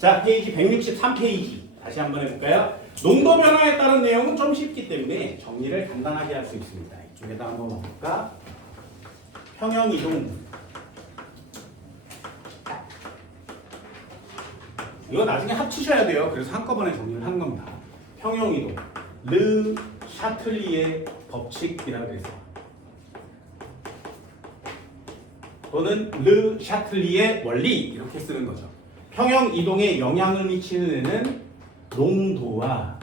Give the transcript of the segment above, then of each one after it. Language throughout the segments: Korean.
자, 페이지 163페이지 다시 한번 해볼까요? 농도 변화에 따른 내용은 좀 쉽기 때문에 정리를 간단하게 할 수 있습니다. 이쪽에다 한번 봐볼까? 평형 이동. 이거 나중에 합치셔야 돼요. 그래서 한꺼번에 정리를 하는 겁니다. 평형 이동. 르 샤틀리의 법칙이라고 그래서. 또는 르 샤틀리의 원리 이렇게 쓰는 거죠. 평형 이동에 영향을 미치는 애는 농도와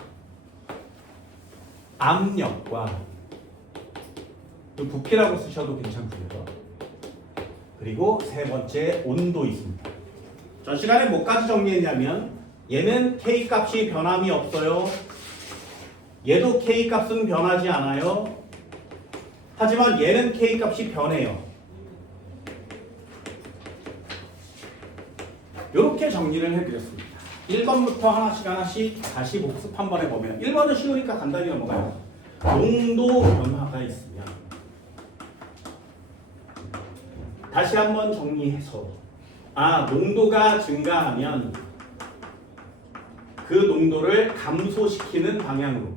압력과 부피라고 쓰셔도 괜찮고요. 그리고 세 번째 온도 있습니다. 전 시간에 뭐까지 정리했냐면 얘는 K 값이 변함이 없어요. 얘도 K 값은 변하지 않아요. 하지만 얘는 K 값이 변해요. 이렇게 정리를 해드렸습니다. 1번부터 하나씩 다시 복습 한번 해보면 1번은 쉬우니까 간단히 넘어가요. 농도 변화가 있으면 다시 한번 정리해서 농도가 증가하면 그 농도를 감소시키는 방향으로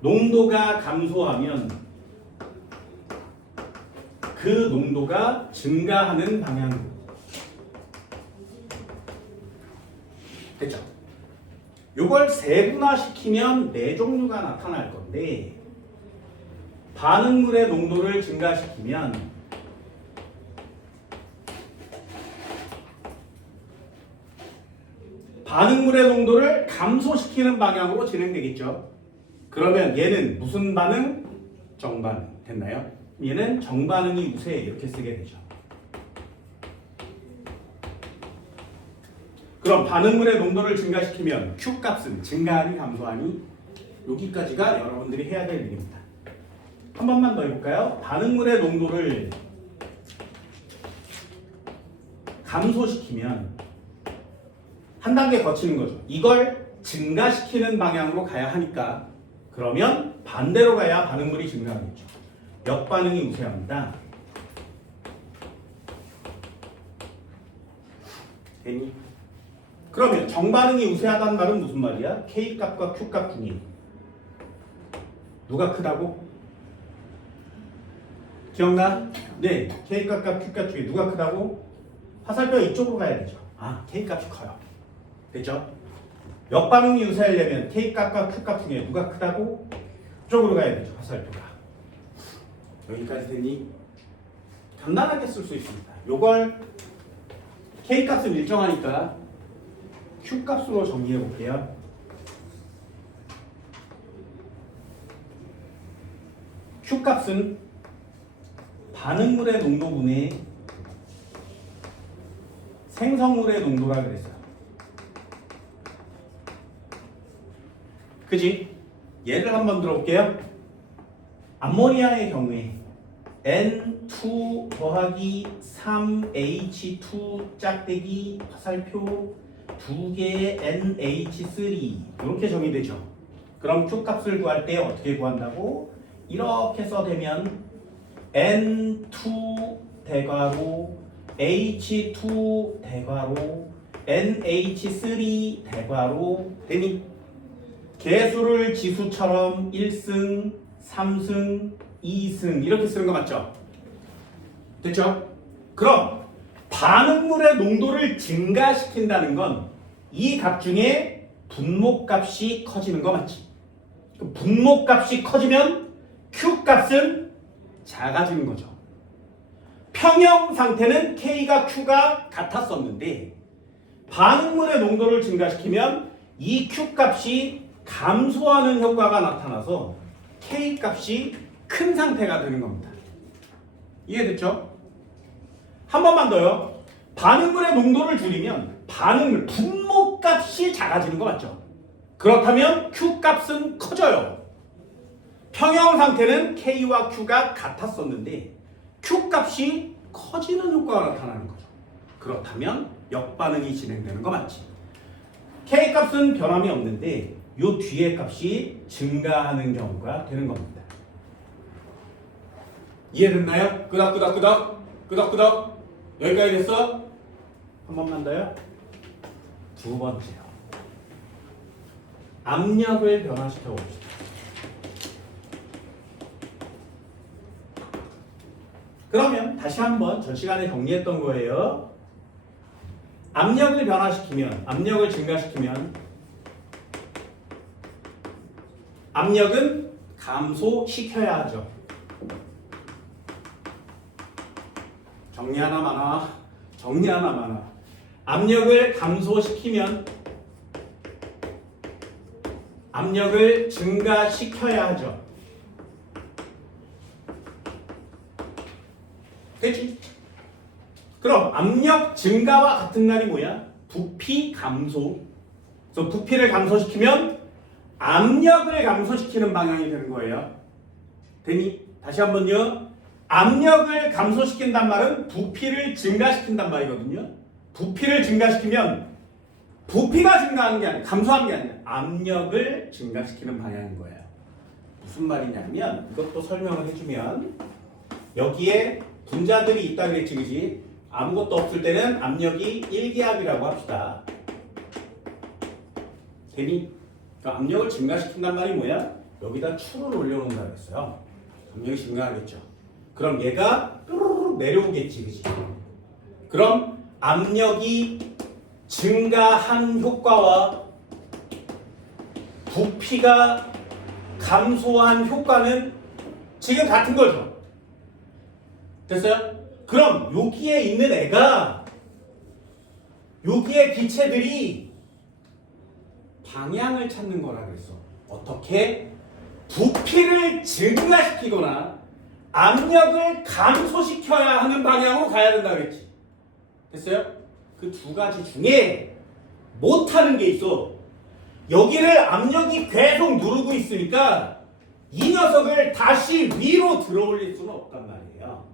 농도가 감소하면 그 농도가 증가하는 방향으로 됐죠? 이걸 세분화시키면 네 종류가 나타날 건데 반응물의 농도를 증가시키면 반응물의 농도를 감소시키는 방향으로 진행되겠죠. 그러면 얘는 무슨 반응? 정반응. 됐나요? 얘는 정반응이 우세 이렇게 쓰게 되죠. 그럼 반응물의 농도를 증가시키면 Q 값은 증가하니 감소하니? 여기까지가 여러분들이 해야 될 일입니다. 한 번만 더 해볼까요? 반응물의 농도를 감소시키면 한 단계 거치는 거죠. 이걸 증가시키는 방향으로 가야 하니까 그러면 반대로 가야 반응물이 증가하겠죠. 역반응이 우세합니다. 됐니? 그러면 정반응이 우세하다는 말은 무슨 말이야? K값과 Q값 중에 누가 크다고? 기억나? 네, K값과 Q값 중에 누가 크다고? 화살표 이쪽으로 가야 되죠. K값이 커요. 됐죠? 역반응이 우세하려면 K값과 Q값 중에 누가 크다고? 이쪽으로 가야 되죠. 화살표가. 여기까지 됐니? 간단하게 쓸 수 있습니다. 요걸 K값은 일정하니까 Q값으로 정리해 볼게요. Q값은 반응물의 농도분의 생성물의 농도라 그랬어요. 그지? 예를 한번 들어볼게요. 암모니아의 경우에 N2 더하기 3H2 짝대기 화살표 2개의 NH3 이렇게 정의되죠. 그럼 Q값을 구할 때 어떻게 구한다고? 이렇게 써되면 N2 대괄호 H2 대괄호 NH3 대괄호 되니? 개수를 지수처럼 1승, 3승, 2승 이렇게 쓰는 거 맞죠? 됐죠? 그럼 반응물의 농도를 증가시킨다는 건 이 값 중에 분모값이 커지는 거 맞지? 그 분모값이 커지면 Q값은 작아지는 거죠. 평형 상태는 K가 Q가 같았었는데 반응물의 농도를 증가시키면 이 Q값이 감소하는 효과가 나타나서 K값이 큰 상태가 되는 겁니다. 이해됐죠? 한 번만 더요. 반응물의 농도를 줄이면 반응물 분모값이 작아지는 거 맞죠? 그렇다면 Q값은 커져요. 평형 상태는 K와 Q가 같았었는데 Q값이 커지는 효과가 나타나는 거죠. 그렇다면 역반응이 진행되는 거 맞지? K값은 변함이 없는데 요 뒤에 값이 증가하는 경우가 되는 겁니다. 이해됐나요? 끄덕끄덕. 여기까지 됐어? 한 번만 더요. 두 번째요. 압력을 변화시켜 봅시다. 그러면 다시 한번 전 시간에 정리했던 거예요. 압력을 변화시키면, 압력을 증가시키면 압력은 감소시켜야 하죠. 정리 하나만 하나. 압력을 감소시키면 압력을 증가시켜야 하죠. 그렇지? 그럼 압력 증가와 같은 말이 뭐야? 부피 감소. 그래서 부피를 감소시키면 압력을 감소시키는 방향이 되는 거예요. 되니? 다시 한번요. 압력을 감소시킨단 말은 부피를 증가시킨단 말이거든요. 부피를 증가시키면 부피가 증가하는 게 아니라 감소하는 게 아니라 압력을 증가시키는 방향인 거예요. 무슨 말이냐면 이것도 설명을 해주면 여기에 분자들이 있다 그랬지, 그지? 아무것도 없을 때는 압력이 1기압이라고 합시다. 되니? 그러니까 압력을 증가시킨단 말이 뭐야? 여기다 추를 올려놓는다 그랬어요. 압력이 증가하겠죠. 그럼 얘가 뚜루룩 내려오겠지, 그지? 그럼 압력이 증가한 효과와 부피가 감소한 효과는 지금 같은 거죠. 됐어요? 그럼 여기에 있는 애가 여기에 기체들이 방향을 찾는 거라 그랬어. 어떻게? 부피를 증가시키거나 압력을 감소시켜야 하는 방향으로 가야 된다 그랬지. 됐어요? 그 두 가지 중에 못하는 게 있어. 여기를 압력이 계속 누르고 있으니까 이 녀석을 다시 위로 들어 올릴 수는 없단 말이에요.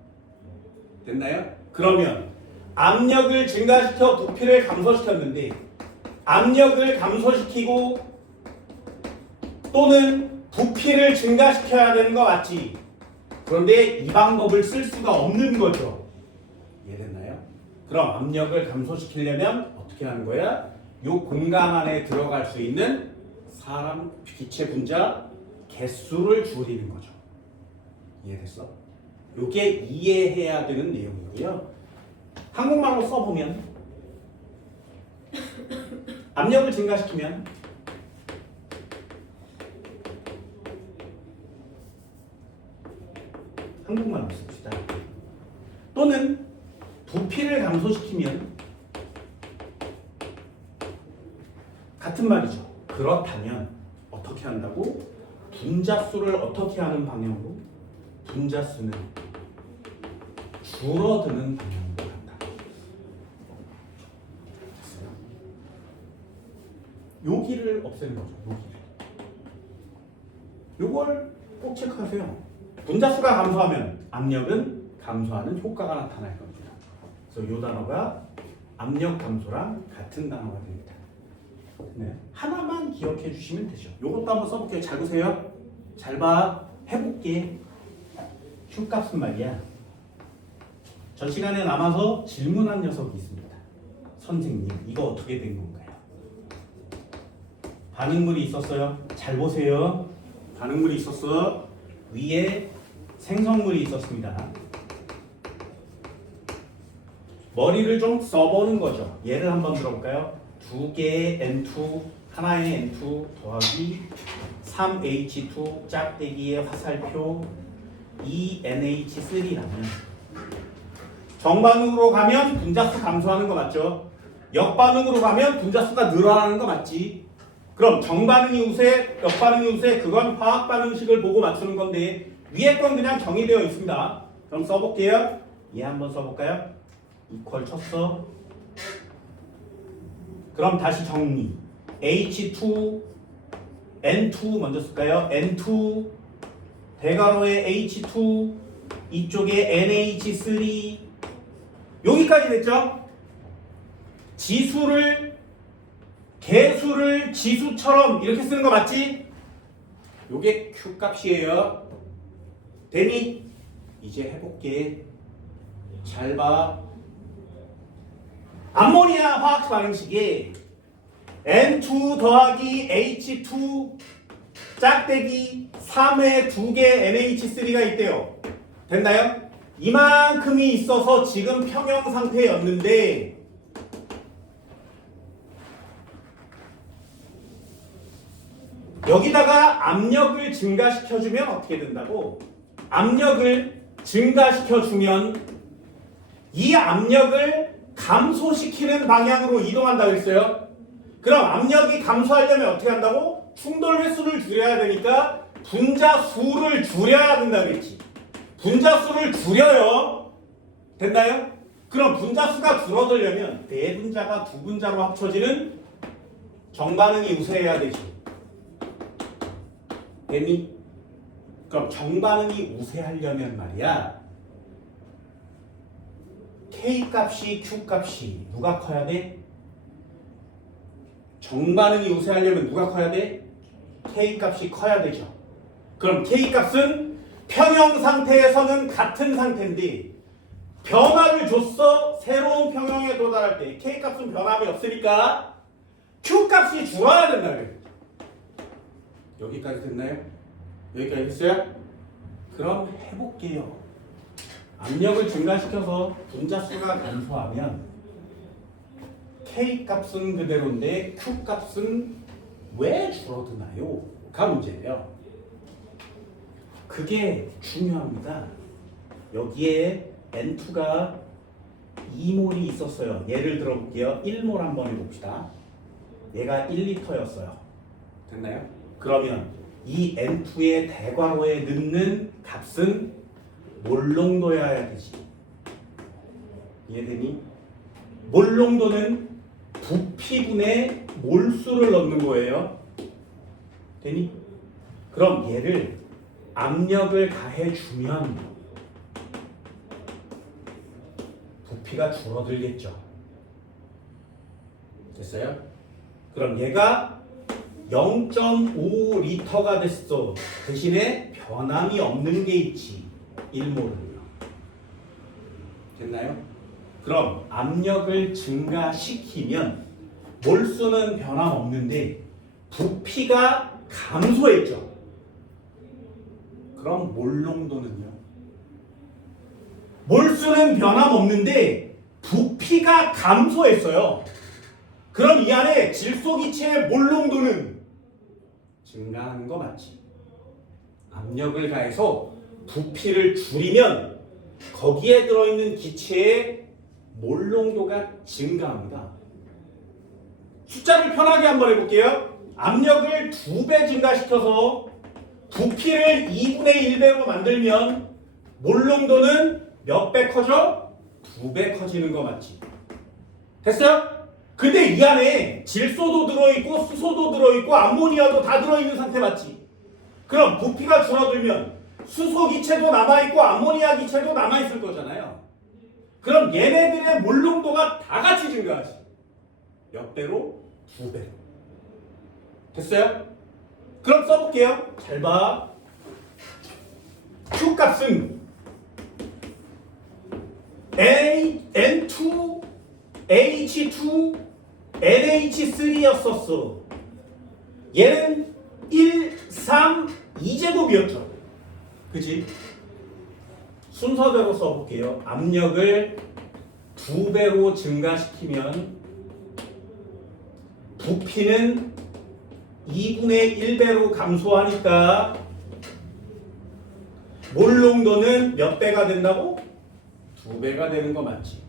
됐나요? 그러면 압력을 증가시켜 부피를 감소시켰는데 압력을 감소시키고 또는 부피를 증가시켜야 되는 거 맞지? 그런데 이 방법을 쓸 수가 없는 거죠. 이해됐나요? 그럼 압력을 감소시키려면 어떻게 하는 거야? 이 공간 안에 들어갈 수 있는 사람 기체 분자 개수를 줄이는 거죠. 이해됐어? 이게 이해해야 되는 내용이고요. 한국말로 써보면 압력을 증가시키면 한국말로 씁시다. 또는 부피를 감소시키면 같은 말이죠. 그렇다면 어떻게 한다고? 분자수를 어떻게 하는 방향으로? 분자수는 줄어드는 방향으로 간다. 됐어요? 여기를 없애는 거죠. 여기를. 요걸 꼭 체크하세요. 분자수가 감소하면 압력은 감소하는 효과가 나타날 겁니다. 그래서 이 단어가 압력 감소랑 같은 단어가 됩니다. 네. 하나만 기억해 주시면 되죠. 요것도 한번 써볼게요. 잘 보세요. 잘 봐. 해볼게. Q값은 말이야. 전 시간에 남아서 질문한 녀석이 있습니다. 선생님, 이거 어떻게 된 건가요? 반응물이 있었어요. 잘 보세요. 반응물이 있었어. 위에 생성물이 있었습니다. 머리를 좀 써보는 거죠. 예를 한번 들어볼까요? 두 개의 N2, 하나의 N2 더하기 3H2 짝대기의 화살표 2NH3라면 정반응으로 가면 분자수 감소하는 거 맞죠? 역반응으로 가면 분자수가 늘어나는 거 맞지? 그럼 정반응이 우세, 역반응이 우세, 그건 화학반응식을 보고 맞추는 건데 위에 건 그냥 정의되어 있습니다. 그럼 써볼게요. 얘 한번 써볼까요? 이퀄 쳤어. 그럼 다시 정리. H2, N2 먼저 쓸까요? N2 대괄호의 H2 이쪽에 NH3 여기까지 됐죠? 지수를 개수를 지수처럼 이렇게 쓰는 거 맞지? 요게 Q 값이에요. 되니? 이제 해볼게. 잘 봐. 암모니아 화학 반응식이 N2 더하기 H2 짝대기 3에 2개 NH3가 있대요. 됐나요? 이만큼이 있어서 지금 평형 상태였는데 여기다가 압력을 증가시켜주면 어떻게 된다고? 압력을 증가시켜주면 이 압력을 감소시키는 방향으로 이동한다고 했어요. 그럼 압력이 감소하려면 어떻게 한다고? 충돌 횟수를 줄여야 되니까 분자 수를 줄여야 된다고 했지. 분자 수를 줄여요. 됐나요? 그럼 분자 수가 줄어들려면 네 분자가 두 분자로 합쳐지는 정반응이 우세해야 되지. 됐니? 그럼 정반응이 우세하려면 말이야 K 값이 Q 값이 누가 커야 돼? 정반응이 우세하려면 누가 커야 돼? K 값이 커야 되죠. 그럼 K 값은 평형 상태에서는 같은 상태인데 변화를 줬어. 새로운 평형에 도달할 때 K 값은 변함이 없으니까 Q 값이 줄어야 된다 그래요. 여기까지 됐나요? 여기까지 됐어요? 그럼 해볼게요. 압력을 증가시켜서 분자 수가 감소하면 K 값은 그대로인데 Q 값은 왜 줄어드나요? 가 문제예요. 그게 중요합니다. 여기에 N2가 2몰이 있었어요. 예를 들어볼게요. 1몰 한번 해봅시다. 얘가 1리터였어요. 됐나요? 그러면 이 N2의 대괄호에 넣는 값은 몰농도여야 되지. 이해되니? 몰농도는 부피분의 몰수를 넣는 거예요. 되니? 그럼 얘를 압력을 가해주면 부피가 줄어들겠죠. 됐어요? 그럼 얘가 0.5리터가 됐어. 대신에 변함이 없는 게 있지. 1몰은요. 됐나요? 그럼 압력을 증가시키면 몰수는 변함없는데 부피가 감소했죠. 그럼 몰농도는요? 몰수는 변함없는데 부피가 감소했어요. 그럼 이 안에 질소기체의 몰농도는 증가하는 거 맞지? 압력을 가해서 부피를 줄이면 거기에 들어있는 기체의 몰농도가 증가합니다. 숫자를 편하게 한번 해볼게요. 압력을 2배 증가시켜서 부피를 2분의 1배로 만들면 몰농도는 몇 배 커져? 2배 커지는 거 맞지? 됐어요? 근데 이 안에 질소도 들어있고 수소도 들어있고 암모니아도 다 들어있는 상태 맞지? 그럼 부피가 줄어들면 수소 기체도 남아있고 암모니아 기체도 남아있을 거잖아요. 그럼 얘네들의 몰농도가 다 같이 증가하지. 몇 배로? 2배로. 됐어요? 그럼 써볼게요. 잘 봐. Q 값은 N2, H2, NH3였었어. 얘는 1, 3, 2제곱이었죠. 그치? 순서대로 써볼게요. 압력을 2배로 증가시키면 부피는 2분의 1배로 감소하니까 몰농도는 몇 배가 된다고? 2배가 되는 거 맞지?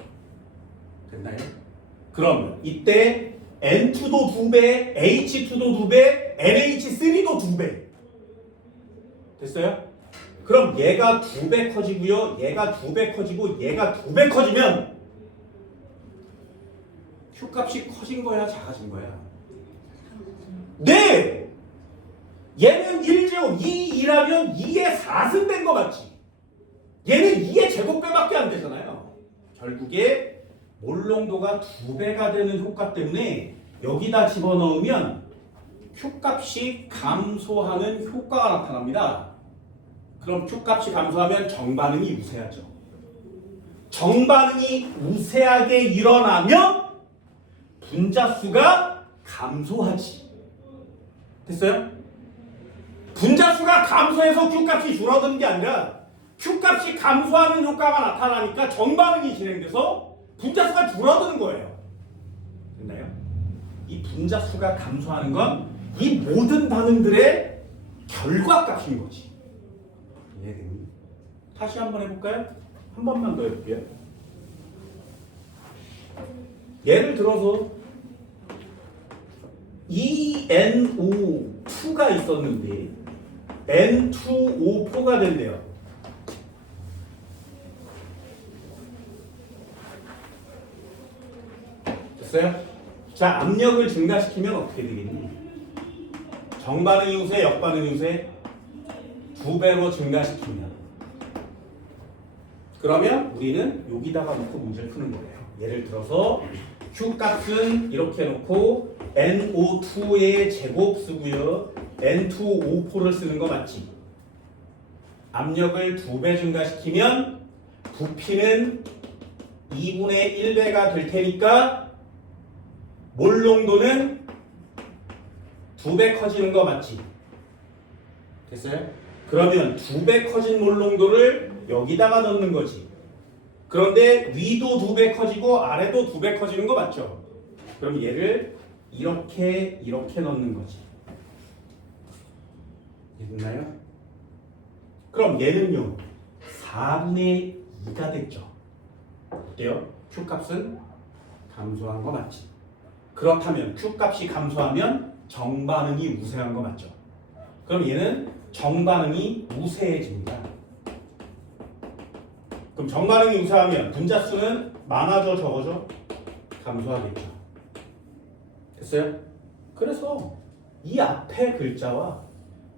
됐나요? 그럼 이때 N2도 2배, H2도 2배, NH3도 2배. 됐어요? 그럼 얘가 2배 커지고요. 얘가 2배 커지고 얘가 2배 커지면 Q 값이 커진 거야, 작아진 거야? 네! 얘는 1제곱 2라면 2의 4승 된 거 맞지? 얘는 2의 제곱배밖에 안 되잖아요. 결국에 몰농도가 2배가 되는 효과 때문에 여기다 집어넣으면 Q 값이 감소하는 효과가 나타납니다. 그럼 Q 값이 감소하면 정반응이 우세하죠. 정반응이 우세하게 일어나면 분자수가 감소하지. 됐어요? 분자수가 감소해서 Q값이 줄어드는 게 아니라 Q값이 감소하는 효과가 나타나니까 정반응이 진행돼서 분자수가 줄어드는 거예요. 됐나요? 이 분자수가 감소하는 건 이 모든 반응들의 결과값인 거지. 이해되니? 다시 한번 해볼까요? 한 번만 더 해볼게요. 예를 들어서 ENO2가 있었는데 N2O4가 된대요. 됐어요? 자, 압력을 증가시키면 어떻게 되겠니? 정반응이 우세, 역반응이 우세? 2배로 증가시키면. 그러면 우리는 여기다가 놓고 문제를 푸는 거예요. 예를 들어서 Q값은 이렇게 놓고 NO2의 제곱 쓰고요. N2O4를 쓰는 거 맞지? 압력을 2배 증가시키면 부피는 2분의 1배가 될 테니까 몰 농도는 2배 커지는 거 맞지? 됐어요? 그러면 2배 커진 몰 농도를 여기다가 넣는 거지. 그런데 위도 2배 커지고 아래도 2배 커지는 거 맞죠? 그럼 얘를 이렇게 넣는 거지. 됐나요? 그럼 얘는요 4분의 2가 됐죠. 어때요? Q값은 감소한 거 맞지? 그렇다면 Q값이 감소하면 정반응이 우세한 거 맞죠? 그럼 얘는 정반응이 우세해집니다. 그럼 정반응이 우세하면 분자수는 많아져 적어져? 감소하겠죠. 됐어요? 그래서 이 앞에 글자와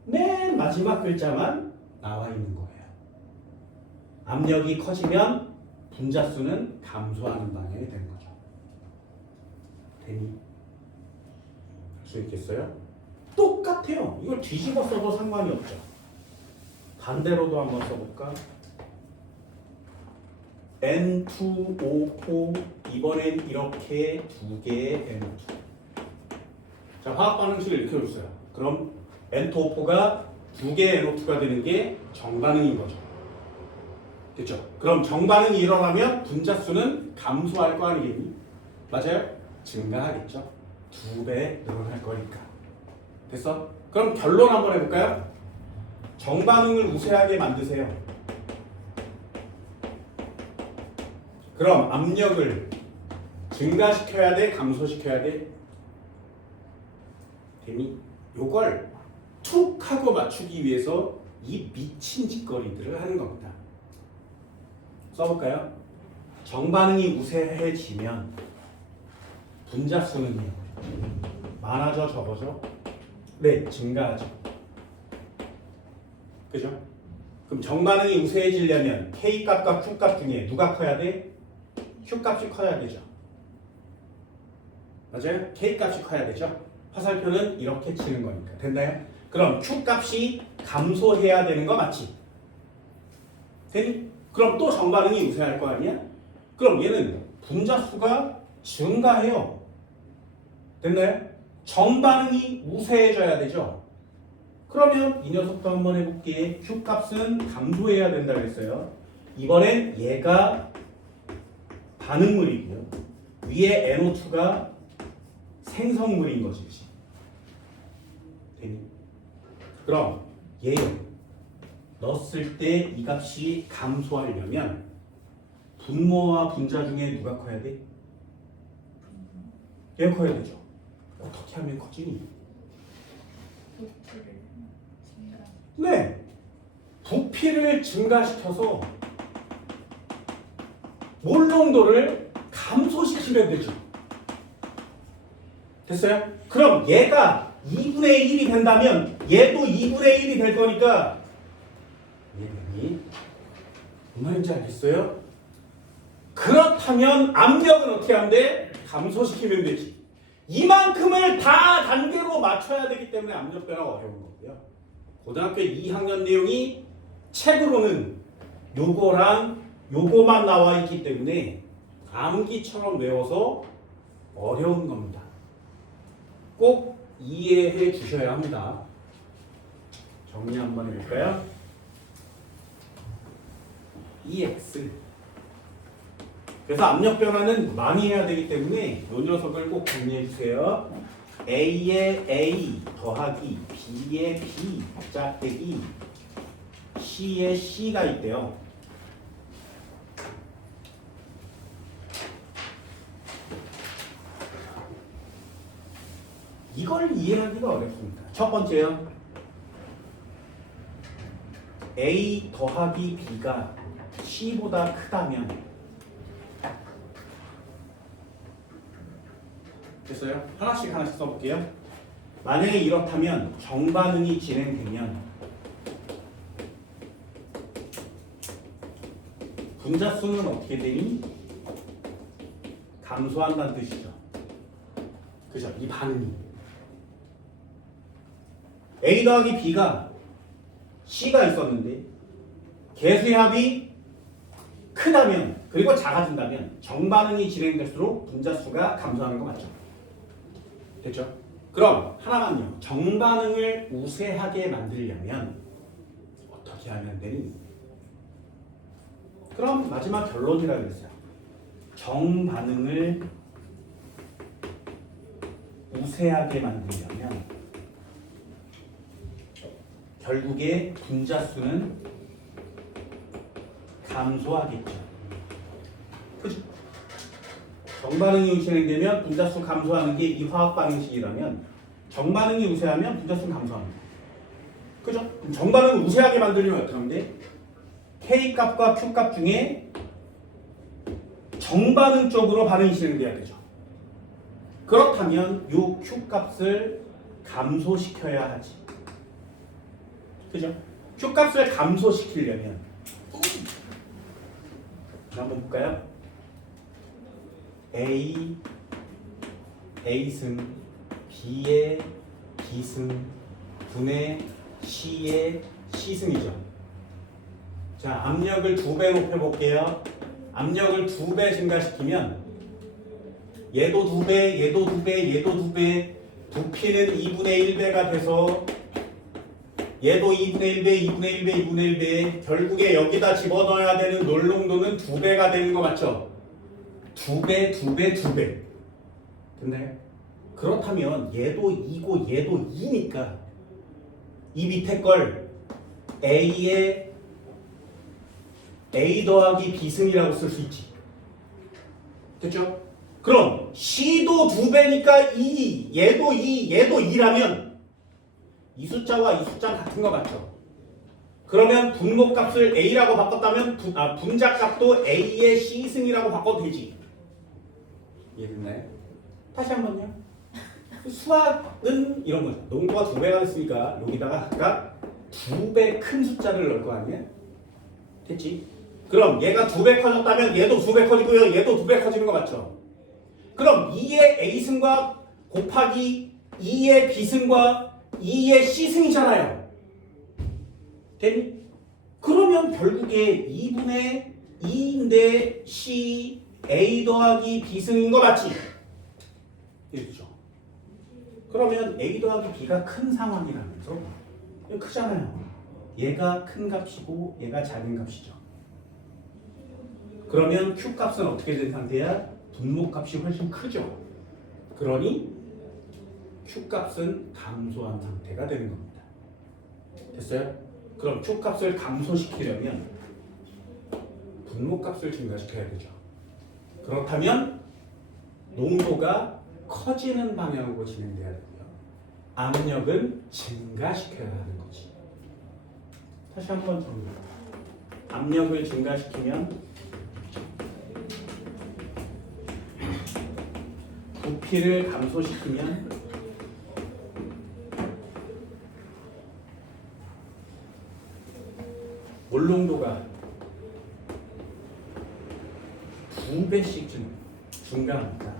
맨 마지막 글자만 나와 있는 거예요. 압력이 커지면 분자수는 감소하는 방향이 되는 거죠. 되니? 할 수 있겠어요? 똑같아요. 이걸 뒤집어 써도 상관이 없죠. 반대로도 한번 써볼까? N2O4 이번엔 이렇게 2개의 N2. 자, 화학 반응식을 이렇게 줬어요. 그럼 N2O4가 2개의 NO2가 되는 게 정반응인 거죠. 됐죠? 그럼 정반응이 일어나면 분자수는 감소할 거 아니겠니? 맞아요? 증가하겠죠? 2배 늘어날 거니까. 됐어? 그럼 결론 한번 해볼까요? 정반응을 우세하게 만드세요. 그럼 압력을 증가시켜야 돼? 감소시켜야 돼? 되니? 요걸 툭 하고 맞추기 위해서 이 미친 짓거리들을 하는 겁니다. 써볼까요? 정반응이 우세해지면 분자수는요 많아져 적어져? 네, 증가하죠. 그죠? 그럼 정반응이 우세해지려면 K값과 Q값 중에 누가 커야 돼? Q값이 커야 되죠. 맞아요? K값이 커야 되죠. 화살표는 이렇게 치는 거니까. 됐나요? 그럼 Q값이 감소해야 되는 거 맞지? 되니? 그럼 또 정반응이 우세할 거 아니야? 그럼 얘는 분자수가 증가해요. 됐나요? 정반응이 우세해져야 되죠. 그러면 이 녀석도 한번 해볼게. Q값은 감소해야 된다고 했어요. 이번엔 얘가 반응물이고요. 위에 NO2가 생성물인 것이지. 되니? 그럼 얘 넣었을 때 이 값이 감소하려면 분모와 분자 중에 누가 커야 돼? 얘가 커야 되죠. 어떻게 하면 커지니? 네, 부피를 증가시켜서 몰 농도를 감소시키면 되죠. 됐어요? 그럼 얘가 2분의 1이 된다면 얘도 2분의 1이 될 거니까 얘는 무슨 말인지 알겠어요? 그렇다면 압력은 어떻게 하면 돼? 감소시키면 되지. 이만큼을 다 단계로 맞춰야 되기 때문에 압력 변화가 어려운 거고요. 고등학교 2학년 내용이 책으로는 요거랑 요거만 나와 있기 때문에 암기처럼 외워서 어려운 겁니다. 꼭 이해해 주셔야 합니다. 정리 한번 해볼까요? EX. 그래서 압력 변화는 많이 해야 되기 때문에 이 녀석을 꼭 정리해 주세요. A의 A 더하기 B의 B 짝대기 C의 C가 있대요. 이걸 이해하기가 어렵습니다. 첫 번째요. A 더하기 B가 C보다 크다면 됐어요? 하나씩 써볼게요. 만약에 이렇다면 정반응이 진행되면 분자수는 어떻게 되니? 감소한다는 뜻이죠. 그죠? 이 반응이 A 더하기 B가 C가 있었는데 개수의 합이 크다면 그리고 작아진다면 정반응이 진행될수록 분자수가 감소하는 거 맞죠? 됐죠? 그럼 하나만요. 정반응을 우세하게 만들려면 어떻게 하면 되니? 그럼 마지막 결론이라고 그랬어요. 정반응을 우세하게 만들려면 결국에 분자수는 감소하겠죠. 그죠? 정반응이 진행되면 분자수 감소하는 게 이 화학 반응식이라면 정반응이 우세하면 분자수는 감소합니다. 그죠? 그럼 정반응을 우세하게 만들려면 어떻게 하면 돼? K 값과 Q 값 중에 정반응 쪽으로 반응이 진행돼야 되죠. 그렇다면 이 Q 값을 감소시켜야 하지. 그죠? Q 값을 감소시키려면 한번 볼까요? A승 B의 B승 분의 C의 C승이죠. 자, 압력을 2배 높여볼게요. 압력을 2배 증가시키면 얘도 2배, 얘도 2배, 얘도 2배 부피는 2분의 1배가 돼서 얘도 2분의 1배, 2분의 1배, 2분의 1배 결국에 여기다 집어넣어야 되는 놀농도는 2배가 되는 거 맞죠? 2배, 2배, 2배 됐나요? 그렇다면 얘도 2고 얘도 2니까 이 밑에 걸 A의 A 더하기 B승이라고 쓸 수 있지. 됐죠? 그럼 C도 2배니까 2, 얘도 2, 얘도 2라면 이 숫자와 이 숫자는 같은 거 맞죠? 그러면 분모값을 A라고 바꿨다면 분자값도 A의 C승이라고 바꿔도 되지. 이해됐나요? 다시 한번요. 수학은 이런 거죠. 농도가 2배가 됐으니까 여기다가 각각 2배 큰 숫자를 넣을 거 아니에요? 됐지? 그럼 얘가 2배 커졌다면 얘도 2배 커지고요. 얘도 2배 커지는 거 맞죠? 그럼 2의 A승과 곱하기 2의 B승과 2의 C승이잖아요. 됐니? 그러면 결국에 2분의 2인데 C A 더하기 B승인 거 맞지? 됐죠? 그러면 A 더하기 B가 큰 상황이라면서 크잖아요. 얘가 큰 값이고 얘가 작은 값이죠. 그러면 Q 값은 어떻게 된 상태야? 분모 값이 훨씬 크죠. 그러니 Q 값은 감소한 상태가 되는 겁니다. 됐어요? 그럼 Q 값을 감소시키려면 분모 값을 증가시켜야 되죠. 그렇다면 농도가 커지는 방향으로 진행돼야 되고요. 압력은 증가시켜야 하는 거지. 다시 한번 정리. 압력을 증가시키면 부피를 감소시키면 몰농도가 2배씩 증가합니다.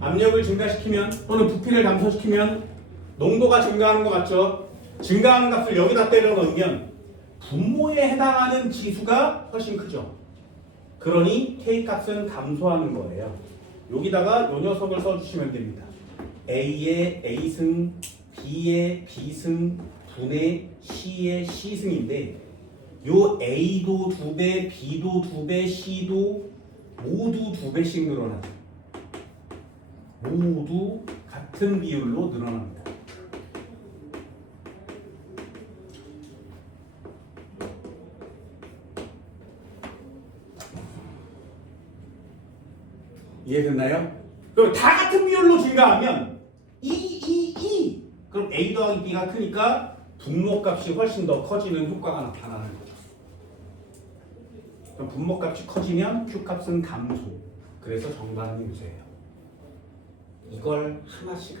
압력을 증가시키면 또는 부피를 감소시키면 농도가 증가하는 거 맞죠? 증가하는 값을 여기다 때려 넣으면 분모에 해당하는 지수가 훨씬 크죠. 그러니 K값은 감소하는 거예요. 여기다가 요 녀석을 써주시면 됩니다. A의 A승, B의 B승, 분의 C의 C승인데 요 A도 2배, B도 2배, C도 모두 2배씩 늘어나죠. 모두 같은 비율로 늘어납니다. 이해됐나요? 그럼 다 같은 비율로 증가하면 2. 그럼 A 더하기 B가 크니까 분모값이 훨씬 더 커지는 효과가 나타나는 거죠. 그럼 분모값이 커지면 Q값은 감소. 그래서 정반응이 유세예요. 이걸 하나씩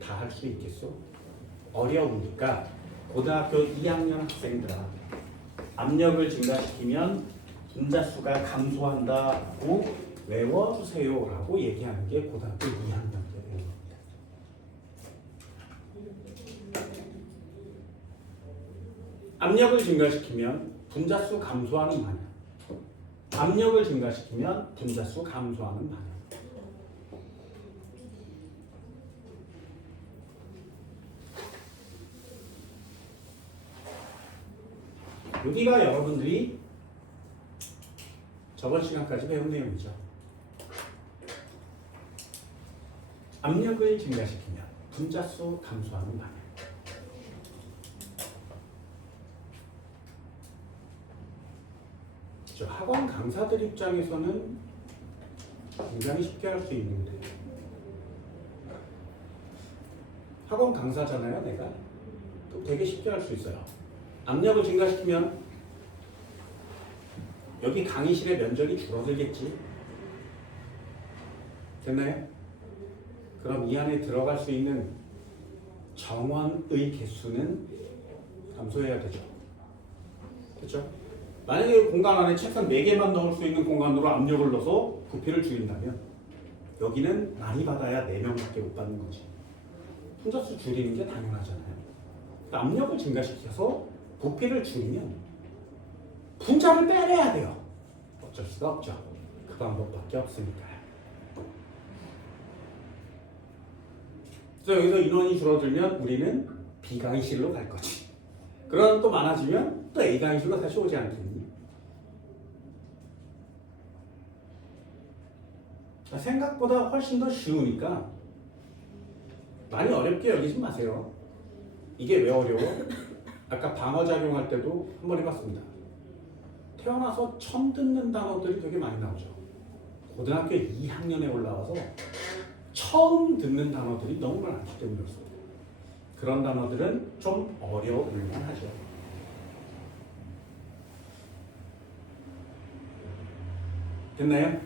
다 할 수 있겠어? 어려우니까 고등학교 2학년 학생들아 압력을 증가시키면 분자수가 감소한다고 외워주세요라고 얘기하는 게 고등학교 2학년 때 되는 겁니다. 압력을 증가시키면 분자수 감소하는 마냥. 압력을 증가시키면 분자수 감소하는 마냥. 여기가 여러분들이 저번 시간까지 배운 내용이죠. 압력을 증가시키면 분자수 감소하는 방향. 저 학원 강사들 입장에서는 굉장히 쉽게 할 수 있는데 학원 강사잖아요, 내가. 또 되게 쉽게 할 수 있어요. 압력을 증가시키면 여기 강의실의 면적이 줄어들겠지. 됐나요? 그럼 이 안에 들어갈 수 있는 정원의 개수는 감소해야 되죠. 그렇죠? 만약에 공간 안에 책상 4개만 넣을 수 있는 공간으로 압력을 넣어서 부피를 줄인다면 여기는 많이 받아야 4명밖에 못 받는 거지. 분자수 줄이는 게 당연하잖아요. 그러니까 압력을 증가시켜서 부피를 줄이면 분자를 빼내야 돼요. 어쩔 수가 없죠. 그 방법밖에 없으니까요. 그래서 여기서 인원이 줄어들면 우리는 B 강의실로 갈 거지. 그럼 또 많아지면 또 A 강의실로 다시 오지 않겠니? 생각보다 훨씬 더 쉬우니까 많이 어렵게 여기지 마세요. 이게 왜 어려워? 아까 방어작용할 때도 한번 해봤습니다. 태어나서 처음 듣는 단어들이 되게 많이 나오죠. 고등학교 2학년에 올라와서 처음 듣는 단어들이 너무 많기 때문에 그렇습니다. 그런 단어들은 좀 어려울만 하죠. 됐나요?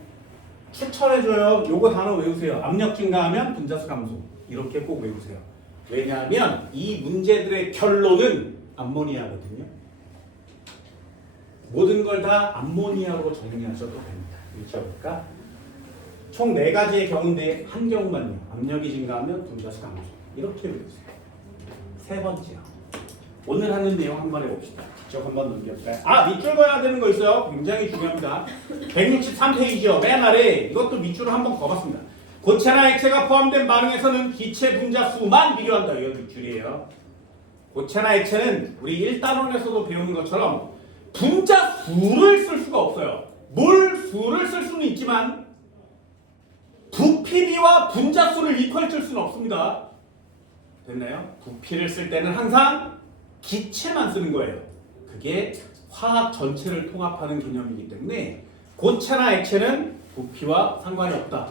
추천해줘요. 요거 단어 외우세요. 압력 증가하면 분자수 감소. 이렇게 꼭 외우세요. 왜냐하면 이 문제들의 결론은 암모니아거든요. 모든 걸 다 암모니아로 정리하셔도 됩니다. 읽어볼까? 총 4가지의 경우인데 한 경우만요. 압력이 증가하면 분자수 감소. 이렇게 외우세요. 세 번째요. 오늘 하는 내용 한번 해봅시다. 직접 한번 넘겨볼까요? 밑줄 그어야 되는 거 있어요. 굉장히 중요합니다. 163페이지요. 맨 아래 이것도 밑줄을 한번 그어봤습니다. 고체나 액체가 포함된 반응에서는 기체 분자수만 비교한다. 이거 밑줄이에요. 고체나 액체는 우리 1단원에서도 배우는 것처럼 분자수를 쓸 수가 없어요. 몰수를 쓸 수는 있지만 부피비와 분자수를 이퀄할 수는 없습니다. 됐나요? 부피를 쓸 때는 항상 기체만 쓰는 거예요. 그게 화학 전체를 통합하는 개념이기 때문에 고체나 액체는 부피와 상관이 없다.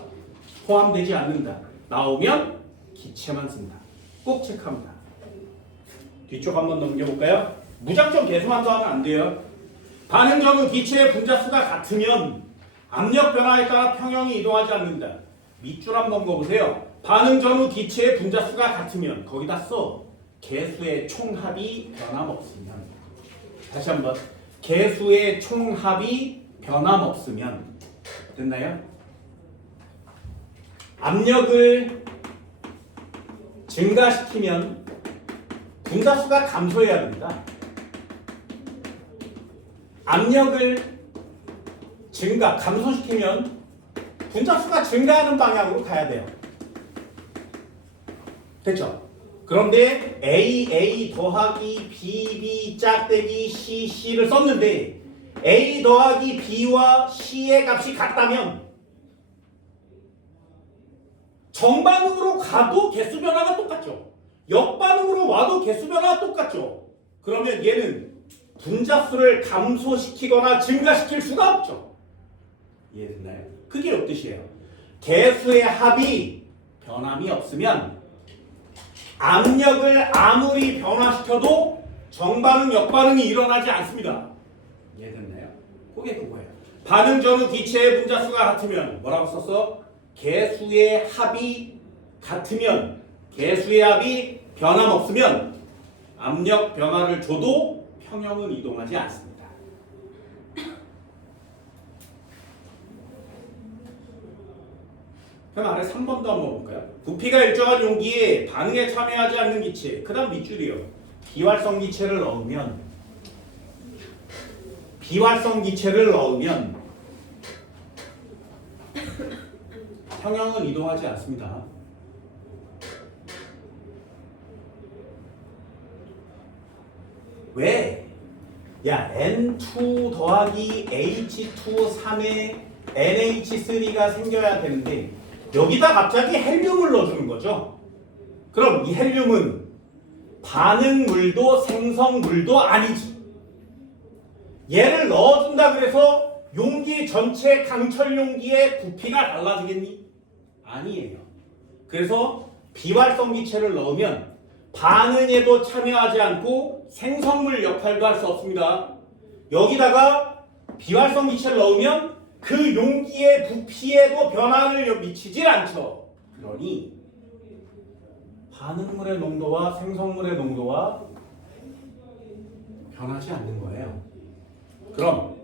포함되지 않는다. 나오면 기체만 쓴다. 꼭 체크합니다. 뒤쪽 한번 넘겨볼까요? 무작정 개수만 더하면 안 돼요. 반응 전후 기체의 분자수가 같으면 압력 변화에 따라 평형이 이동하지 않는다. 밑줄 한번 그어보세요. 반응 전후 기체의 분자수가 같으면 거기다 써. 개수의 총합이 변함없으면. 다시 한번. 개수의 총합이 변함없으면. 됐나요? 압력을 증가시키면 분자수가 감소해야 됩니다. 압력을 감소시키면 분자수가 증가하는 방향으로 가야 돼요. 됐죠? 그런데 A 더하기 B 짝대기 C를 썼는데 A 더하기 B와 C의 값이 같다면 정반응으로 가도 개수 변화가 똑같죠. 역반응으로 와도 개수 변화가 똑같죠. 그러면 얘는 분자수를 감소시키거나 증가시킬 수가 없죠. 이해됐나요? 그게 이 뜻이에요. 개수의 합이 변함이 없으면 압력을 아무리 변화시켜도 정반응, 역반응이 일어나지 않습니다. 이해됐나요? 그게 그거예요. 반응 전후 기체의 분자수가 같으면 뭐라고 썼어? 개수의 합이 같으면 개수의 합이 변함없으면 압력 변화를 줘도 평형은 이동하지 않습니다. 그럼 아래 3번도 한번 볼까요? 부피가 일정한 용기에 반응에 참여하지 않는 기체, 그 다음 밑줄이요. 비활성 기체를 넣으면 평형은 이동하지 않습니다. 왜? 야, N2 더하기 H2 3에 NH3가 생겨야 되는데 여기다 갑자기 헬륨을 넣어주는 거죠. 그럼 이 헬륨은 반응물도 생성물도 아니지. 얘를 넣어준다 그래서 용기 전체 강철 용기의 부피가 달라지겠니? 아니에요. 그래서 비활성 기체를 넣으면 반응에도 참여하지 않고 생성물 역할도 할 수 없습니다. 여기다가 비활성 기체를 넣으면 그 용기의 부피에도 변화를 미치질 않죠. 그러니 반응물의 농도와 생성물의 농도와 변하지 않는 거예요. 그럼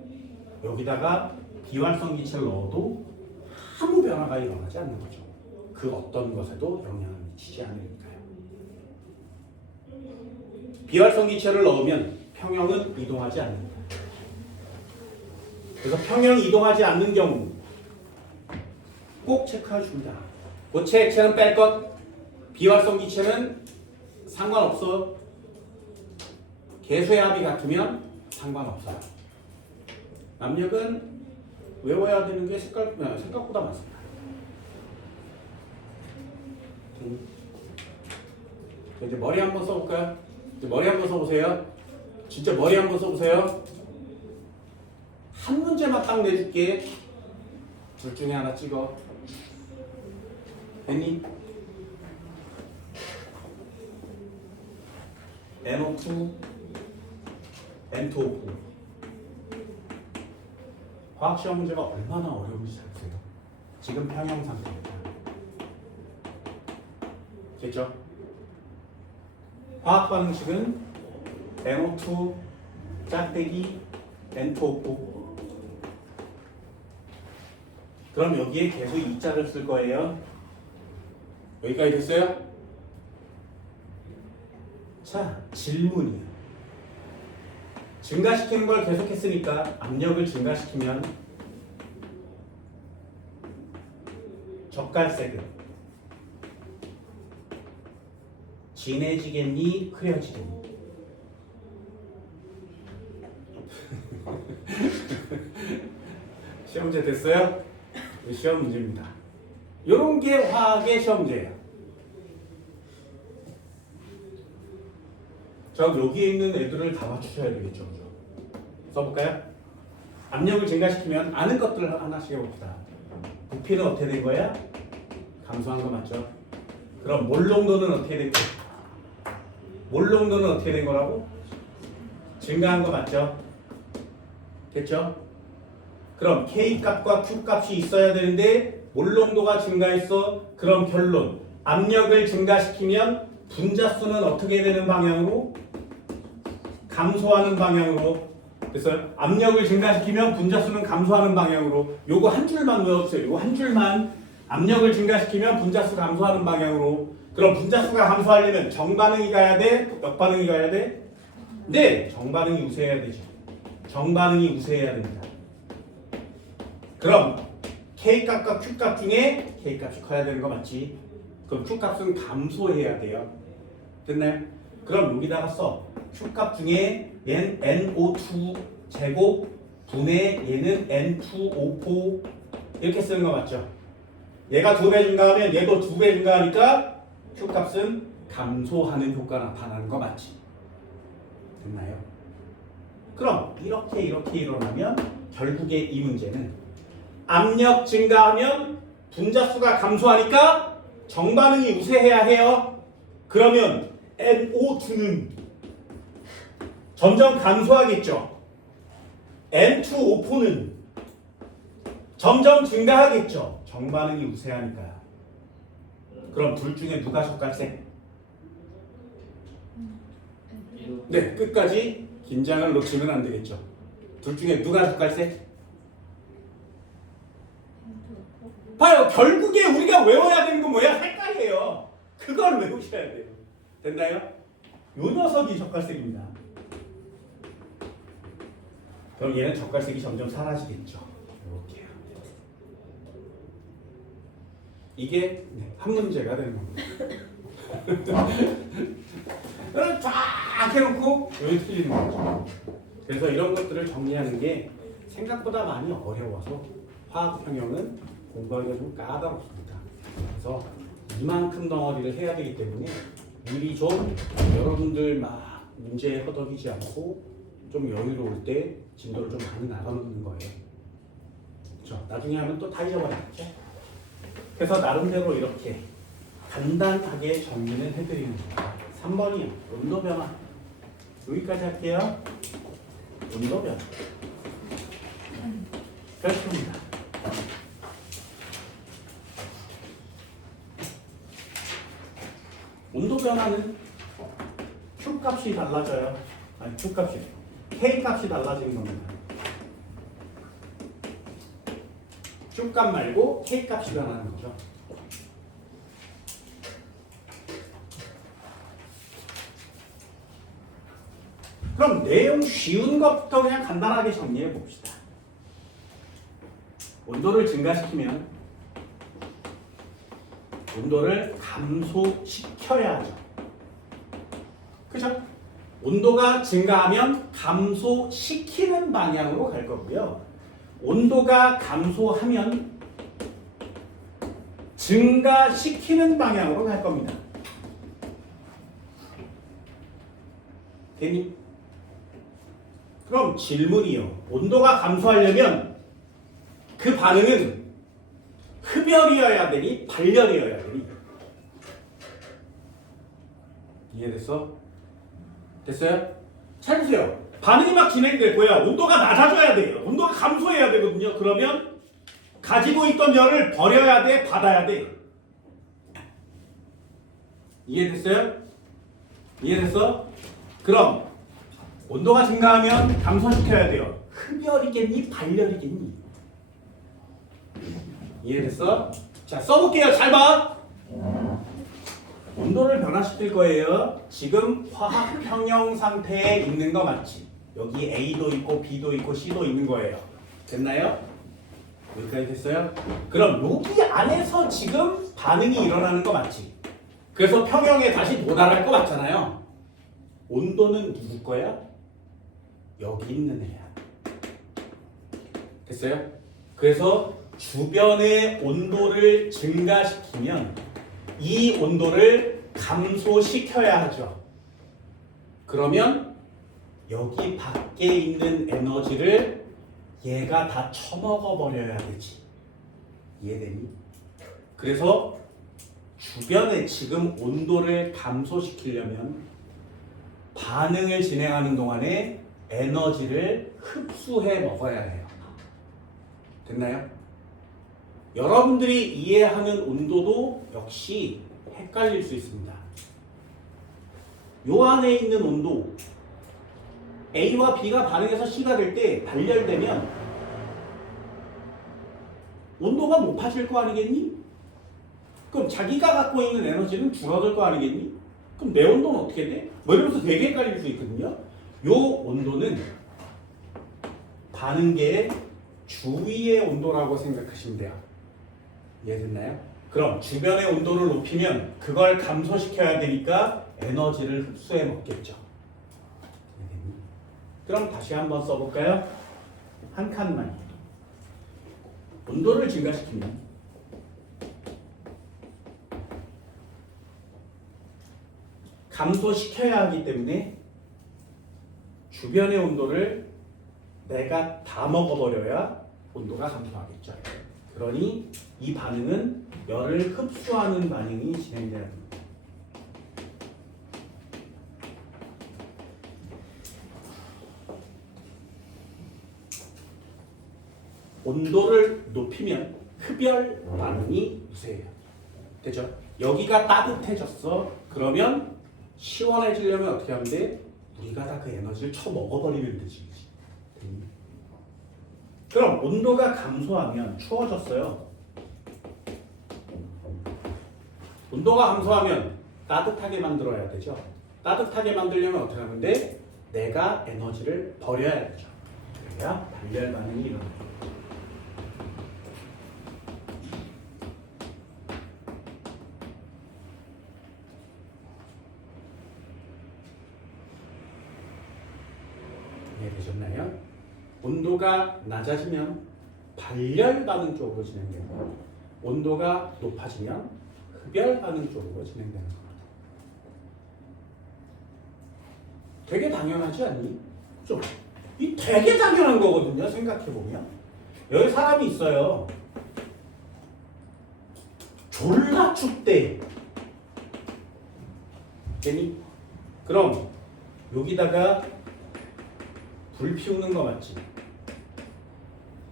여기다가 비활성 기체를 넣어도 아무 변화가 일어나지 않는 거죠. 그 어떤 것에도 영향을 미치지 않으니까요. 비활성 기체를 넣으면 평형은 이동하지 않는다. 그래서 평형이 이동하지 않는 경우 꼭 체크해 줍니다. 고체 액체는 뺄 것, 비활성 기체는 상관없어. 개수의 합이 같으면 상관없어요. 압력은 외워야 되는 게 생각보다 많습니다. 이제 머리 한번 써볼까요? 이제 머리 한번 써보세요. 진짜 머리 한번 써보세요. 한 문제만 딱 내줄게. 둘 중에 하나 찍어. 됐니? NO2, N2O4. 화학시험 문제가 얼마나 어려운지 잘 보세요. 지금 평형 상태입니다. 됐죠? 화학 반응식은 NO2 짝대기 N2O4. 그럼 여기에 계속 2자를 쓸 거예요. 여기까지 됐어요? 자, 질문이에요. 증가시키는 걸 계속했으니까 압력을 증가시키면 젓갈색은 진해지겠니? 흐려지겠니? 시험 문제 됐어요? 시험 문제입니다. 이런 게 화학의 시험 문제예요. 자, 여기에 있는 애들을 다 맞추셔야 되겠죠. 써볼까요? 압력을 증가시키면 아는 것들을 하나씩 해봅시다. 부피는 어떻게 된 거야? 감소한 거 맞죠? 그럼 몰 농도는 어떻게 된 거야? 몰 농도는 어떻게 된 거라고? 증가한 거 맞죠? 됐죠? 그럼 K 값과 Q 값이 있어야 되는데 몰 농도가 증가했어. 그럼 결론. 압력을 증가시키면 분자수는 어떻게 되는 방향으로? 감소하는 방향으로. 그래서 압력을 증가시키면 분자수는 감소하는 방향으로. 요거 한 줄만 외워주세요. 요거 한 줄만. 압력을 증가시키면 분자수 감소하는 방향으로. 그럼 분자수가 감소하려면 정반응이 가야 돼? 역반응이 가야 돼? 네, 정반응이 우세해야 되죠. 정반응이 우세해야 됩니다. 그럼 K값과 Q값 중에 K값이 커야 되는 거 맞지? 그럼 Q값은 감소해야 돼요. 됐나요? 그럼 여기다가 써. Q값 중에 얘는 NO2 제곱 분의 얘는 N2O4 이렇게 쓰는 거 맞죠? 얘가 2배 증가하면 얘도 2배 증가하니까 Q값은 감소하는 효과가 나타나는 거 맞지? 됐나요? 그럼 이렇게 일어나면 결국에 이 문제는 압력 증가하면 분자수가 감소하니까 정반응이 우세해야 해요. 그러면 NO2는 점점 감소하겠죠. N2O4는 점점 증가하겠죠. 정반응이 우세하니까요. 그럼 둘 중에 누가 젓갈색? 네, 끝까지 긴장을 놓치면 안 되겠죠. 둘 중에 누가 젓갈색? 봐요. 결국에 우리가 외워야 되는 건 뭐야? 색깔이에요. 그걸 외우셔야 돼요. 됐나요? 요 녀석이 젓갈색입니다. 그럼 얘는 젓갈색이 점점 사라지겠죠. 이렇게요. 이게 한 문제가 되는 겁니다. 그럼 쫙 해놓고 여기 틀리는 거죠. 그래서 이런 것들을 정리하는 게 생각보다 많이 어려워서 화학 평형은 공부하기가 좀 까다롭습니다. 그래서 이만큼 덩어리를 해야 되기 때문에 미리 좀 여러분들 막 문제에 허덕이지 않고 좀 여유로울 때 진도를 좀 많이 나가는 거예요. 그렇죠? 나중에 하면 또 다 잊어버리겠죠. 그래서 나름대로 이렇게 간단하게 정리는 해드리는 거예요. 3번이요. 온도 변화. 여기까지 할게요. 온도 변화. 별표입니다. 온도 변화는 Q 값이 달라져요. 아니 Q 값이 K 값이 달라지는 겁니다. Q 값 말고 K 값이 변하는 거죠. 그럼 내용 쉬운 것부터 그냥 간단하게 정리해 봅시다. 온도를 증가시키면 온도를 감소시켜야 하죠. 그죠? 온도가 증가하면 감소시키는 방향으로 갈 거고요. 온도가 감소하면 증가시키는 방향으로 갈 겁니다. 되니? 그럼 질문이요. 온도가 감소하려면 그 반응은 흡열이어야 되니 발열이어야 되니? 이해됐어? 됐어요? 잘 보세요. 반응이 막 진행될 거야. 온도가 낮아져야 돼요. 온도가 감소해야 되거든요. 그러면 가지고 있던 열을 버려야 돼? 받아야 돼? 이해됐어요? 이해됐어? 그럼 온도가 증가하면 감소시켜야 돼요. 흡열이겠니? 발열이겠니? 이해됐어? 자, 써볼게요. 잘 봐. 온도를 변화시킬 거예요. 지금 화학 평형 상태에 있는 거 맞지? 여기 A도 있고 B도 있고 C도 있는 거예요. 됐나요? 여기까지 됐어요? 그럼 여기 안에서 지금 반응이 일어나는 거 맞지? 그래서 평형에 다시 도달할 거 맞잖아요. 온도는 누구 거야? 여기 있는 애야. 됐어요? 그래서 주변의 온도를 증가시키면 이 온도를 감소시켜야 하죠. 그러면 여기 밖에 있는 에너지를 얘가 다 처먹어 버려야 되지. 이해되니? 그래서 주변에 지금 온도를 감소시키려면 반응을 진행하는 동안에 에너지를 흡수해 먹어야 해요. 됐나요? 여러분들이 이해하는 온도도 역시 헷갈릴 수 있습니다. 요 안에 있는 온도 A와 B가 반응해서 C가 될 때 발열되면 온도가 높아질 거 아니겠니? 그럼 자기가 갖고 있는 에너지는 줄어들 거 아니겠니? 그럼 내 온도는 어떻게 돼? 뭐 이러면서 되게 헷갈릴 수 있거든요. 요 온도는 가는 게 주위의 온도라고 생각하시면 돼요. 이해됐나요? 그럼 주변의 온도를 높이면 그걸 감소시켜야 되니까 에너지를 흡수해 먹겠죠. 그럼 다시 한번 써볼까요? 한 칸만. 온도를 증가시키면 감소시켜야 하기 때문에 주변의 온도를 내가 다 먹어버려야 온도가 감소하겠죠. 그러니 이 반응은 열을 흡수하는 반응이 진행돼야 됩니다. 온도를 높이면 흡열 반응이 우세해요. 되죠? 여기가 따뜻해졌어. 그러면 시원해지려면 어떻게 하면 돼? 우리가 다 그 에너지를 쳐먹어버리면 되지. 그럼 온도가 감소하면 추워졌어요. 온도가 감소하면 따뜻하게 만들어야 되죠. 따뜻하게 만들려면 어떻게 하면 돼? 내가 에너지를 버려야 되죠. 그래야 발열 반응이 일어나요. 이해되셨나요? 온도가 낮아지면 발열 반응 쪽으로 진행되고 온도가 높아지면 흡열 반응 쪽으로 진행되는 겁니다. 되게 당연하지 않니? 그죠? 이 되게 당연한 거거든요. 생각해보면 여기 사람이 있어요. 졸라 춥대. 괜히? 그럼 여기다가 불 피우는 거 맞지?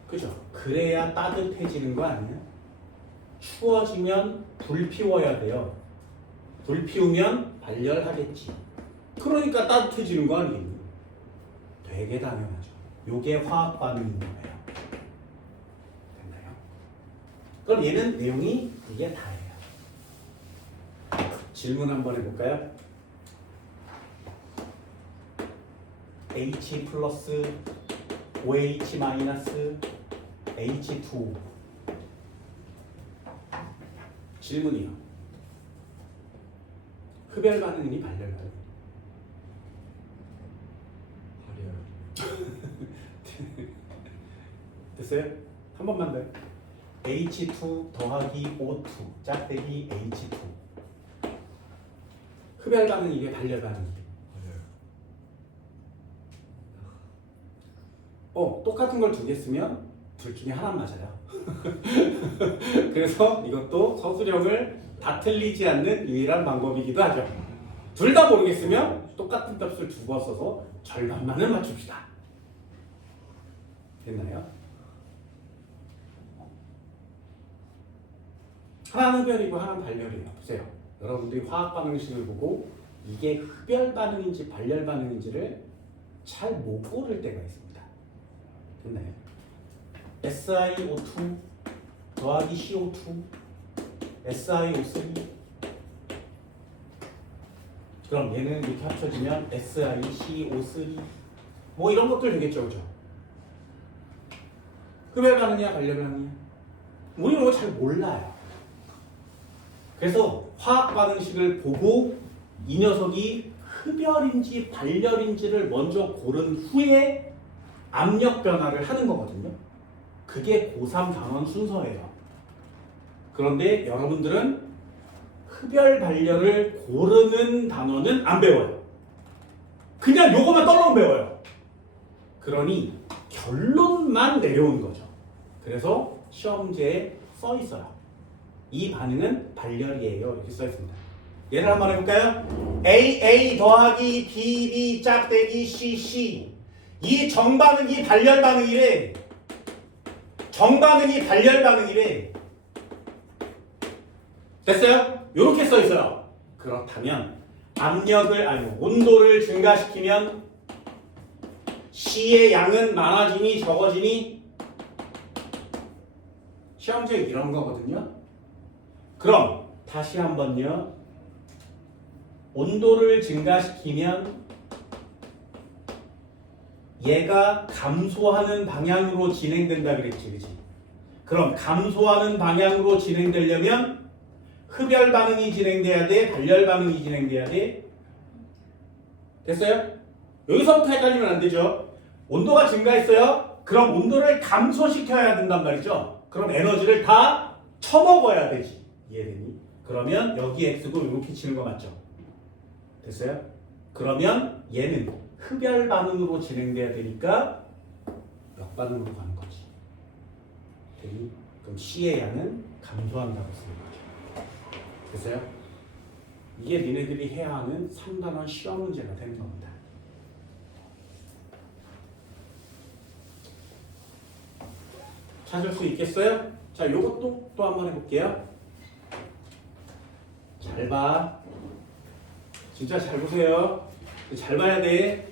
그죠? 그래야 따뜻해지는 거 아니야? 추워지면 불 피워야 돼요. 불 피우면 발열하겠지. 그러니까 따뜻해지는 거 아니겠니? 되게 당연하죠. 요게 화학 반응인 거예요. 됐나요? 그럼 얘는 내용이 이게 다예요. 질문 한번 해볼까요? H 플러스 OH 마이너스 H2 질문이요. 흡열 반응이니 발열 반응? 됐어요? 한 번만 더요. H2 더하기 O2 짝대기 H2 흡열 반응이 이게 발열 반응이에요. 똑같은 걸 두 개 쓰면 둘 중에 하나 맞아요. 그래서 이것도 서술형을 다 틀리지 않는 유일한 방법이기도 하죠. 둘 다 모르겠으면 똑같은 값을 두 번 써서 절반만을 맞춥시다. 됐나요? 하나는 흡열이고 하나는 발열이에요. 보세요. 여러분들이 화학 반응식을 보고 이게 흡열 반응인지 발열 반응인지를 잘 못 고를 때가 있습니다. 됐나요? SiO2 더하기 CO2 SiO3 그럼 얘는 이렇게 합쳐지면 SiCO3 뭐 이런 것들 되겠죠, 그죠? 흡열 반응이야, 발열 반응이야? 우리는 이거 잘 몰라요. 그래서 화학 반응식을 보고 이 녀석이 흡열인지 발열인지를 먼저 고른 후에 압력 변화를 하는 거거든요. 그게 고3 단원 순서예요. 그런데 여러분들은 흡열 발열을 고르는 단원은 안 배워요. 그냥 요거만 떨렁 배워요. 그러니 결론만 내려온 거죠. 그래서 시험지에 써 있어요. 이 반응은 발열이에요. 이렇게 써 있습니다. 예를 한번 해볼까요? AA 더하기 BB 짝대기 CC 이 정반응이 발열 반응이래. 정반응이 발열 반응이래. 됐어요? 이렇게 써 있어요. 그렇다면 온도를 증가시키면 C의 양은 많아지니 적어지니? 시험지에 이런 거거든요. 그럼 다시 한번요. 온도를 증가시키면 얘가 감소하는 방향으로 진행된다 그랬지, 그치? 그럼 감소하는 방향으로 진행되려면 흡열 반응이 진행돼야 돼? 발열 반응이 진행돼야 돼? 됐어요? 여기서부터 헷갈리면 안 되죠. 온도가 증가했어요? 그럼 온도를 감소시켜야 된단 말이죠. 그럼 에너지를 다 처먹어야 되지. 이해되니? 그러면 여기 X고 이렇게 치는 거 맞죠? 됐어요? 그러면 얘는 흡열 반응으로 진행돼야 되니까 역반응으로 가는 거지. 되니? 그럼 C의 양은 감소한다고 쓰는 거죠. 됐어요? 이게 니네들이 해야 하는 3단원 시험 문제가 되는 겁니다. 찾을 수 있겠어요? 자, 요것도 또 한번 해볼게요. 잘 봐. 진짜 잘 보세요. 잘 봐야 돼.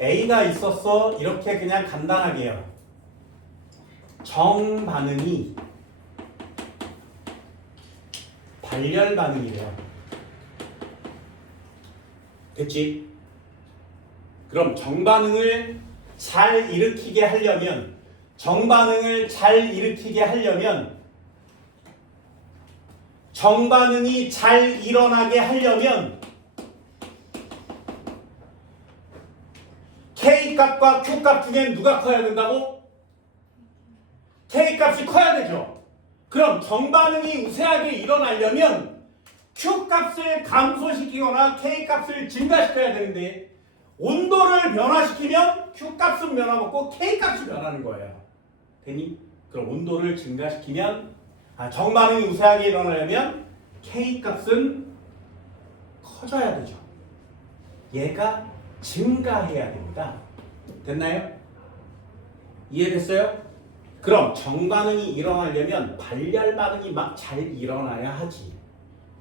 A가 있었어. 이렇게 그냥 간단하게요. 정반응이 발열 반응이래요. 됐지? 그럼 정반응을 잘 일으키게 하려면 정반응이 잘 일어나게 하려면 K값과 Q값 중에 누가 커야 된다고? K값이 커야 되죠. 그럼 정반응이 우세하게 일어나려면 Q값을 감소시키거나 K값을 증가시켜야 되는데 온도를 변화시키면 Q값은 변화먹고 K값이 변하는 거예요. 되니? 그럼 온도를 증가시키면 정반응이 우세하게 일어나려면 K값은 커져야 되죠. 얘가 증가해야 됩니다. 됐나요? 이해됐어요? 그럼 정반응이 일어나려면 발열 반응이 막 잘 일어나야 하지.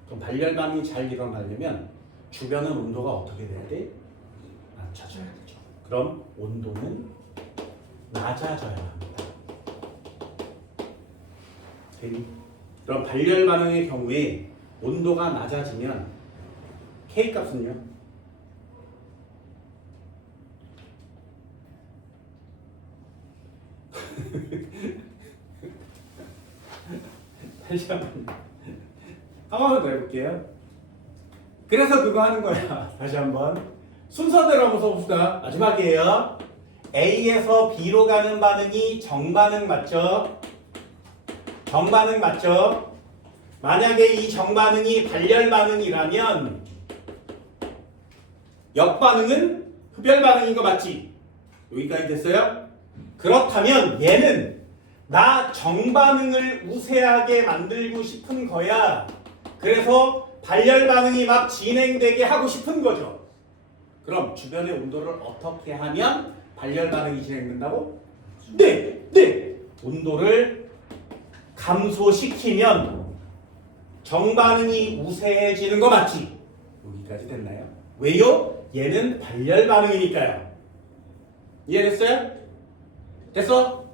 그럼 발열 반응이 잘 일어나려면 주변의 온도가 어떻게 돼야 돼? 낮춰져야 되죠. 그럼 온도는 낮아져야 합니다. 되니? 그럼 발열 반응의 경우에 온도가 낮아지면 K값은요? 다시 한 번만 더 해볼게요. 그래서 그거 하는 거야. 다시 한번 순서대로 한번 써봅시다. 마지막이에요. A에서 B로 가는 반응이 정반응 맞죠? 정반응 맞죠? 만약에 이 정반응이 발열 반응이라면 역반응은 흡열 반응인 거 맞지? 여기까지 됐어요? 그렇다면 얘는 나 정반응을 우세하게 만들고 싶은 거야. 그래서 발열 반응이 막 진행되게 하고 싶은 거죠. 그럼 주변의 온도를 어떻게 하면 발열 반응이 진행된다고? 네. 온도를 감소시키면 정반응이 우세해지는 거 맞지? 여기까지 됐나요? 왜요? 얘는 발열 반응이니까요. 이해됐어요? 됐어?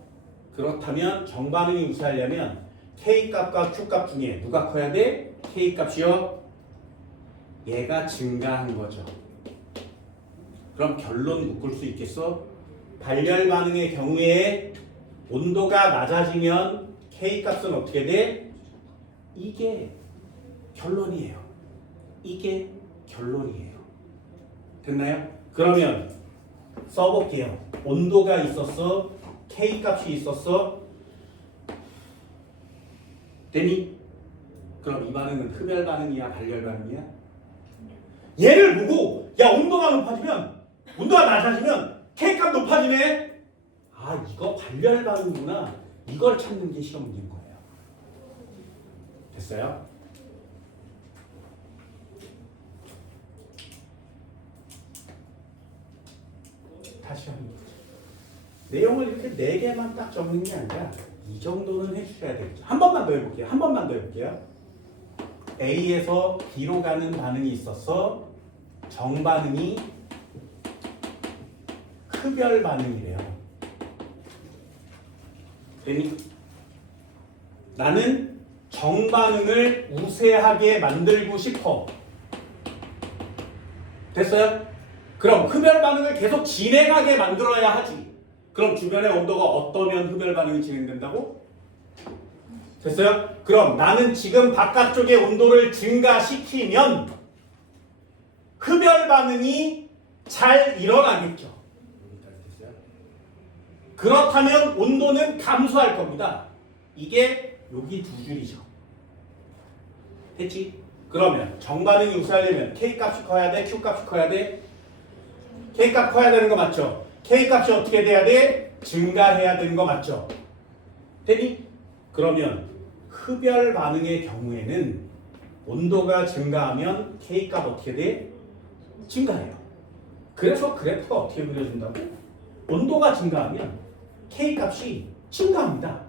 그렇다면 정반응이 우세하려면 K값과 Q값 중에 누가 커야 돼? K값이요? 얘가 증가한 거죠. 그럼 결론 묶을 수 있겠어? 발열 반응의 경우에 온도가 낮아지면 K값은 어떻게 돼? 이게 결론이에요. 됐나요? 그러면 써볼게요. 온도가 있었어. K값이 있었어. 되니? 그럼 이 반응은 흡열 반응이야? 발열 반응이야? 얘를 보고 야 온도가 낮아지면 K값 높아지네? 이거 발열 반응이구나. 이걸 찾는 게 시험 문제인 거예요. 됐어요? 다시 한번 내용을 이렇게 4개만 딱 적는 게 아니라 이 정도는 해주셔야 되겠죠. 한 번만 더 해볼게요. A에서 B로 가는 반응이 있어서 정반응이 흡열 반응이래요. 되니? 나는 정반응을 우세하게 만들고 싶어. 됐어요? 그럼 흡열 반응을 계속 진행하게 만들어야 하지. 그럼 주변의 온도가 어떠면 흡열 반응이 진행된다고? 됐어요? 그럼 나는 지금 바깥쪽의 온도를 증가시키면 흡열 반응이 잘 일어나겠죠. 그렇다면 온도는 감소할 겁니다. 이게 여기 두 줄이죠. 됐지? 그러면 정반응이 우수하려면 K 값이 커야 돼? Q 값이 커야 돼? K 값 커야 되는 거 맞죠? K 값이 어떻게 돼야 돼? 증가해야 되는 거 맞죠? 됐니? 그러면 흡열 반응의 경우에는 온도가 증가하면 K 값 어떻게 돼? 증가해요. 그래서 그래프가 어떻게 그려진다고? 온도가 증가하면 K 값이 증가합니다.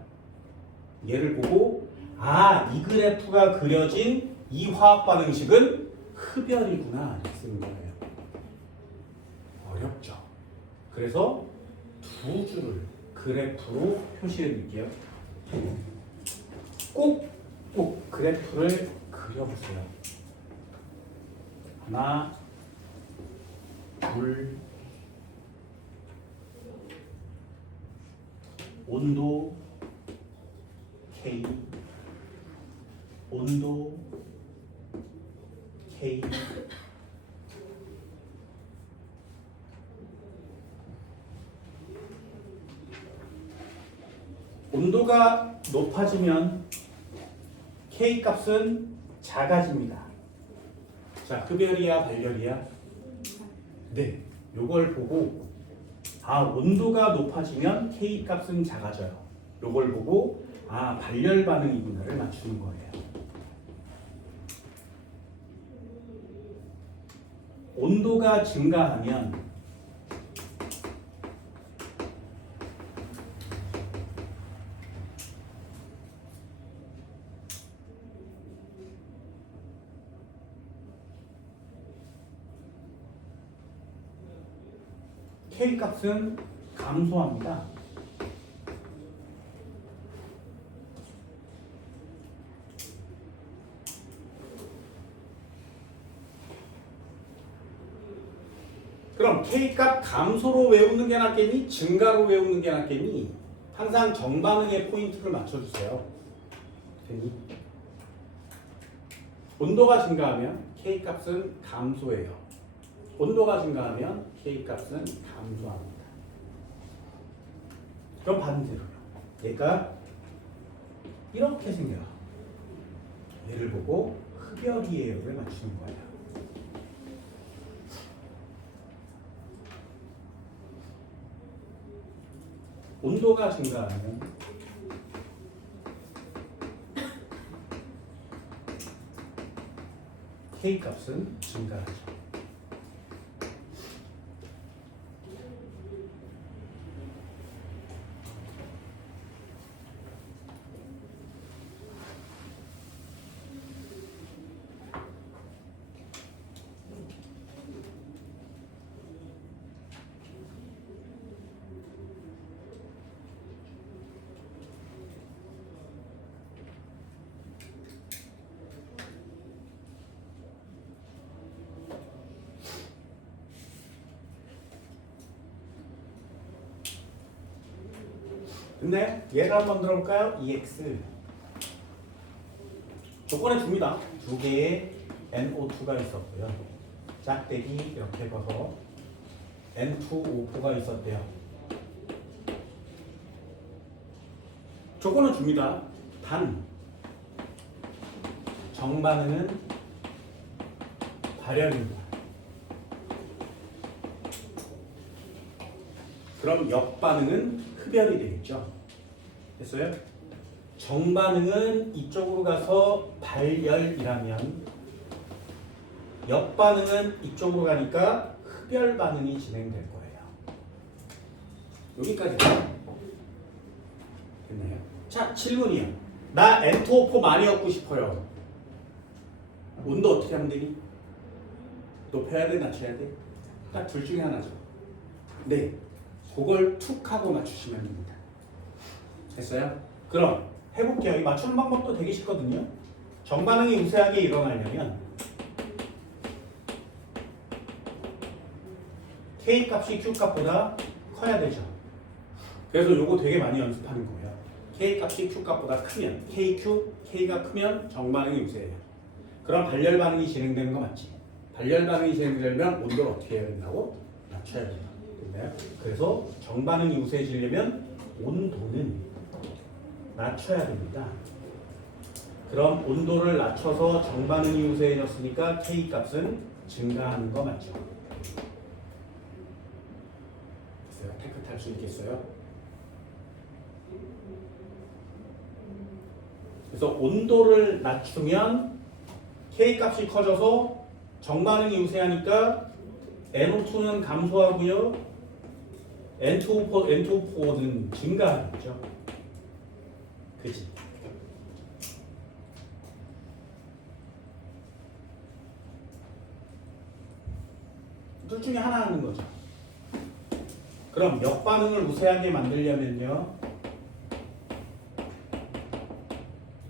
얘를 보고 이 그래프가 그려진 이 화학 반응식은 흡열이구나 이렇게 쓰는 거예요. 어렵죠. 그래서 두 줄을 그래프로 표시해 드릴게요. 꼭 그래프를 그려보세요. 하나, 둘, 온도 K, 온도 K, 온도가 높아지면 K 값은 작아집니다. 자, 흡열이야, 발열이야? 네, 요걸 보고 온도가 높아지면 K 값은 작아져요. 요걸 보고 발열 반응이구나를 맞추는 거예요. 온도가 증가하면 K 값은 감소합니다. 그럼 K 값 감소로 외우는 게 낫겠니? 증가로 외우는 게 낫겠니? 항상 정반응의 포인트를 맞춰주세요. 됐니? 온도가 증가하면 K 값은 감소해요. 온도가 증가하면 K 값은 감소합니다. 그럼 반대로요. 얘가 이렇게 생겨요. 얘를 보고 흡열이에요를 맞추는 거예요. 온도가 증가하면 K 값은 증가하죠. 근데 얘를 한번 들어볼까요? EX 조건에 줍니다. 두 개의 NO2가 있었고요. 짝대기 이렇게 봐서 N2O4가 있었대요. 조건은 줍니다. 단 정반응은 발열입니다. 그럼 역반응은 흡열이 되겠죠. 됐어요? 정반응은 이쪽으로 가서 발열이라면 역반응은 이쪽으로 가니까 흡열 반응이 진행될 거예요. 여기까지 됐나요? 자, 질문이요. 나 N2O4 많이 얻고 싶어요. 온도 어떻게 하면 되니? 높여야 돼? 낮춰야 돼? 딱 둘 중에 하나죠. 네. 그걸 툭 하고 맞추시면 됩니다. 됐어요? 그럼 해볼게요. 이 맞추는 방법도 되게 쉽거든요. 정반응이 우세하게 일어나려면 K 값이 Q 값보다 커야 되죠. 그래서 요거 되게 많이 연습하는 거예요. K 값이 Q 값보다 크면 KQ, K가 크면 정반응이 우세해요. 그럼 발열 반응이 진행되는 거 맞지? 발열 반응이 진행되려면 온도를 어떻게 해야 된다고? 낮춰야 된다. 됐나요? 그래서 정반응이 우세해지려면 온도는 낮춰야 됩니다. 그럼 온도를 낮춰서 정반응이 우세해졌으니까 K 값은 증가하는 거 맞죠? 제가 테크 탈 수 있겠어요? 그래서 온도를 낮추면 K 값이 커져서 정반응이 우세하니까 NO2는 감소하고요. N2O4는 증가하겠죠. 그치? 둘 중에 하나 하는 거죠. 그럼 역반응을 우세하게 만들려면요.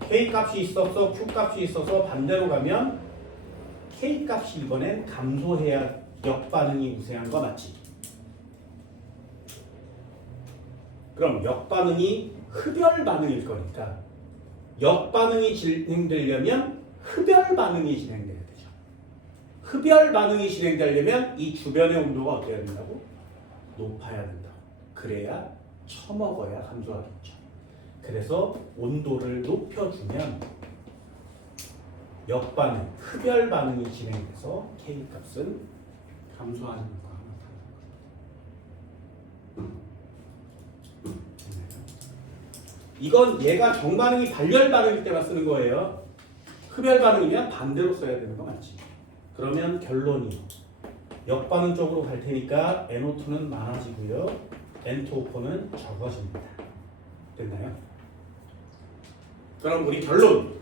K 값이 있어서 Q 값이 있어서 반대로 가면 K 값이 이번엔 감소해야 역반응이 우세한 거 맞지? 그럼 역반응이 흡열 반응일 거니까 역반응이 진행되려면 흡열 반응이 진행돼야 되죠. 흡열 반응이 진행되려면 이 주변의 온도가 어때야 된다고? 높아야 된다고. 그래야 처먹어야 감소하겠죠. 그래서 온도를 높여주면 역반응, 흡열 반응이 진행돼서 K 값은 감소하는 거가 나타나는 거예요. 이건 얘가 정반응이 발열 반응일 때만 쓰는 거예요. 흡열 반응이면 반대로 써야 되는 거 맞지? 그러면 결론이 역반응 쪽으로 갈 테니까 NO2는 많아지고요. N2O4는 적어집니다. 됐나요? 그럼 우리 결론.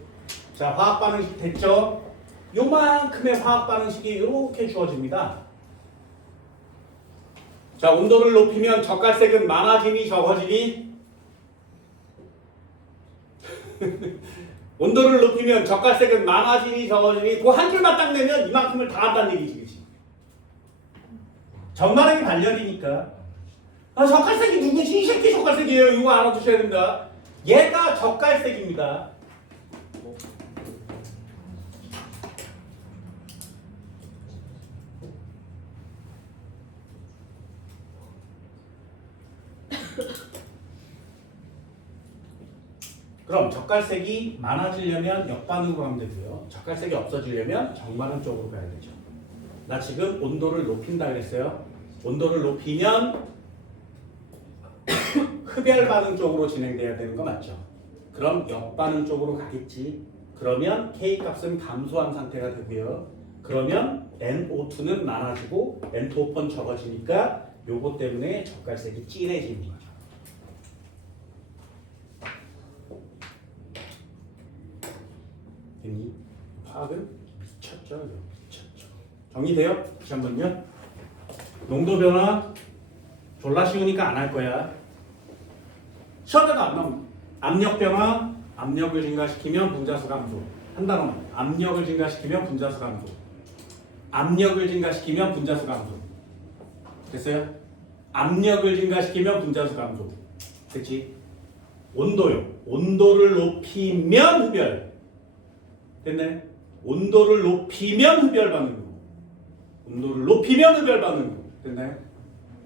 자, 화학 반응식 됐죠? 요만큼의 화학 반응식이 이렇게 주어집니다. 자, 온도를 높이면 젓갈색은 많아지니 적어지니? 온도를 높이면 젓갈색은 많아지니 적어지니? 그 한 줄만 딱 내면 이만큼을 다 한다는 얘기지. 그치? 정반응이 발열이니까. 아, 젓갈색이 누구지? 이 새끼 젓갈색이에요. 이거 알아두셔야 됩니다. 얘가 젓갈색입니다. 그럼 젓갈색이 많아지려면 역반응으로 하면 되고요. 젓갈색이 없어지려면 정반응 쪽으로 가야 되죠. 나 지금 온도를 높인다 그랬어요. 온도를 높이면 흡열 반응 쪽으로 진행돼야 되는 거 맞죠? 그럼 역반응 쪽으로 가겠지. 그러면 K 값은 감소한 상태가 되고요. 그러면 NO2는 많아지고 N2O4는 적어지니까 요거 때문에 젓갈색이 진해지는 거죠. 됐니? 화학은 미쳤죠? 미쳤죠. 정리돼요? 다시 한번요. 농도 변화 졸라 쉬우니까 안 할 거야. 시험에도 안 나옵니다. 압력 변화, 압력을 증가시키면 분자수 감소. 한 단어만. 압력을 증가시키면 분자수 감소. 압력을 증가시키면 분자수 감소. 됐어요? 압력을 증가시키면 분자수 감소. 됐지? 온도요. 온도를 높이면 흡열. 됐네? 온도를 높이면 흡열 반응으로. 온도를 높이면 흡열 반응으로. 됐나요?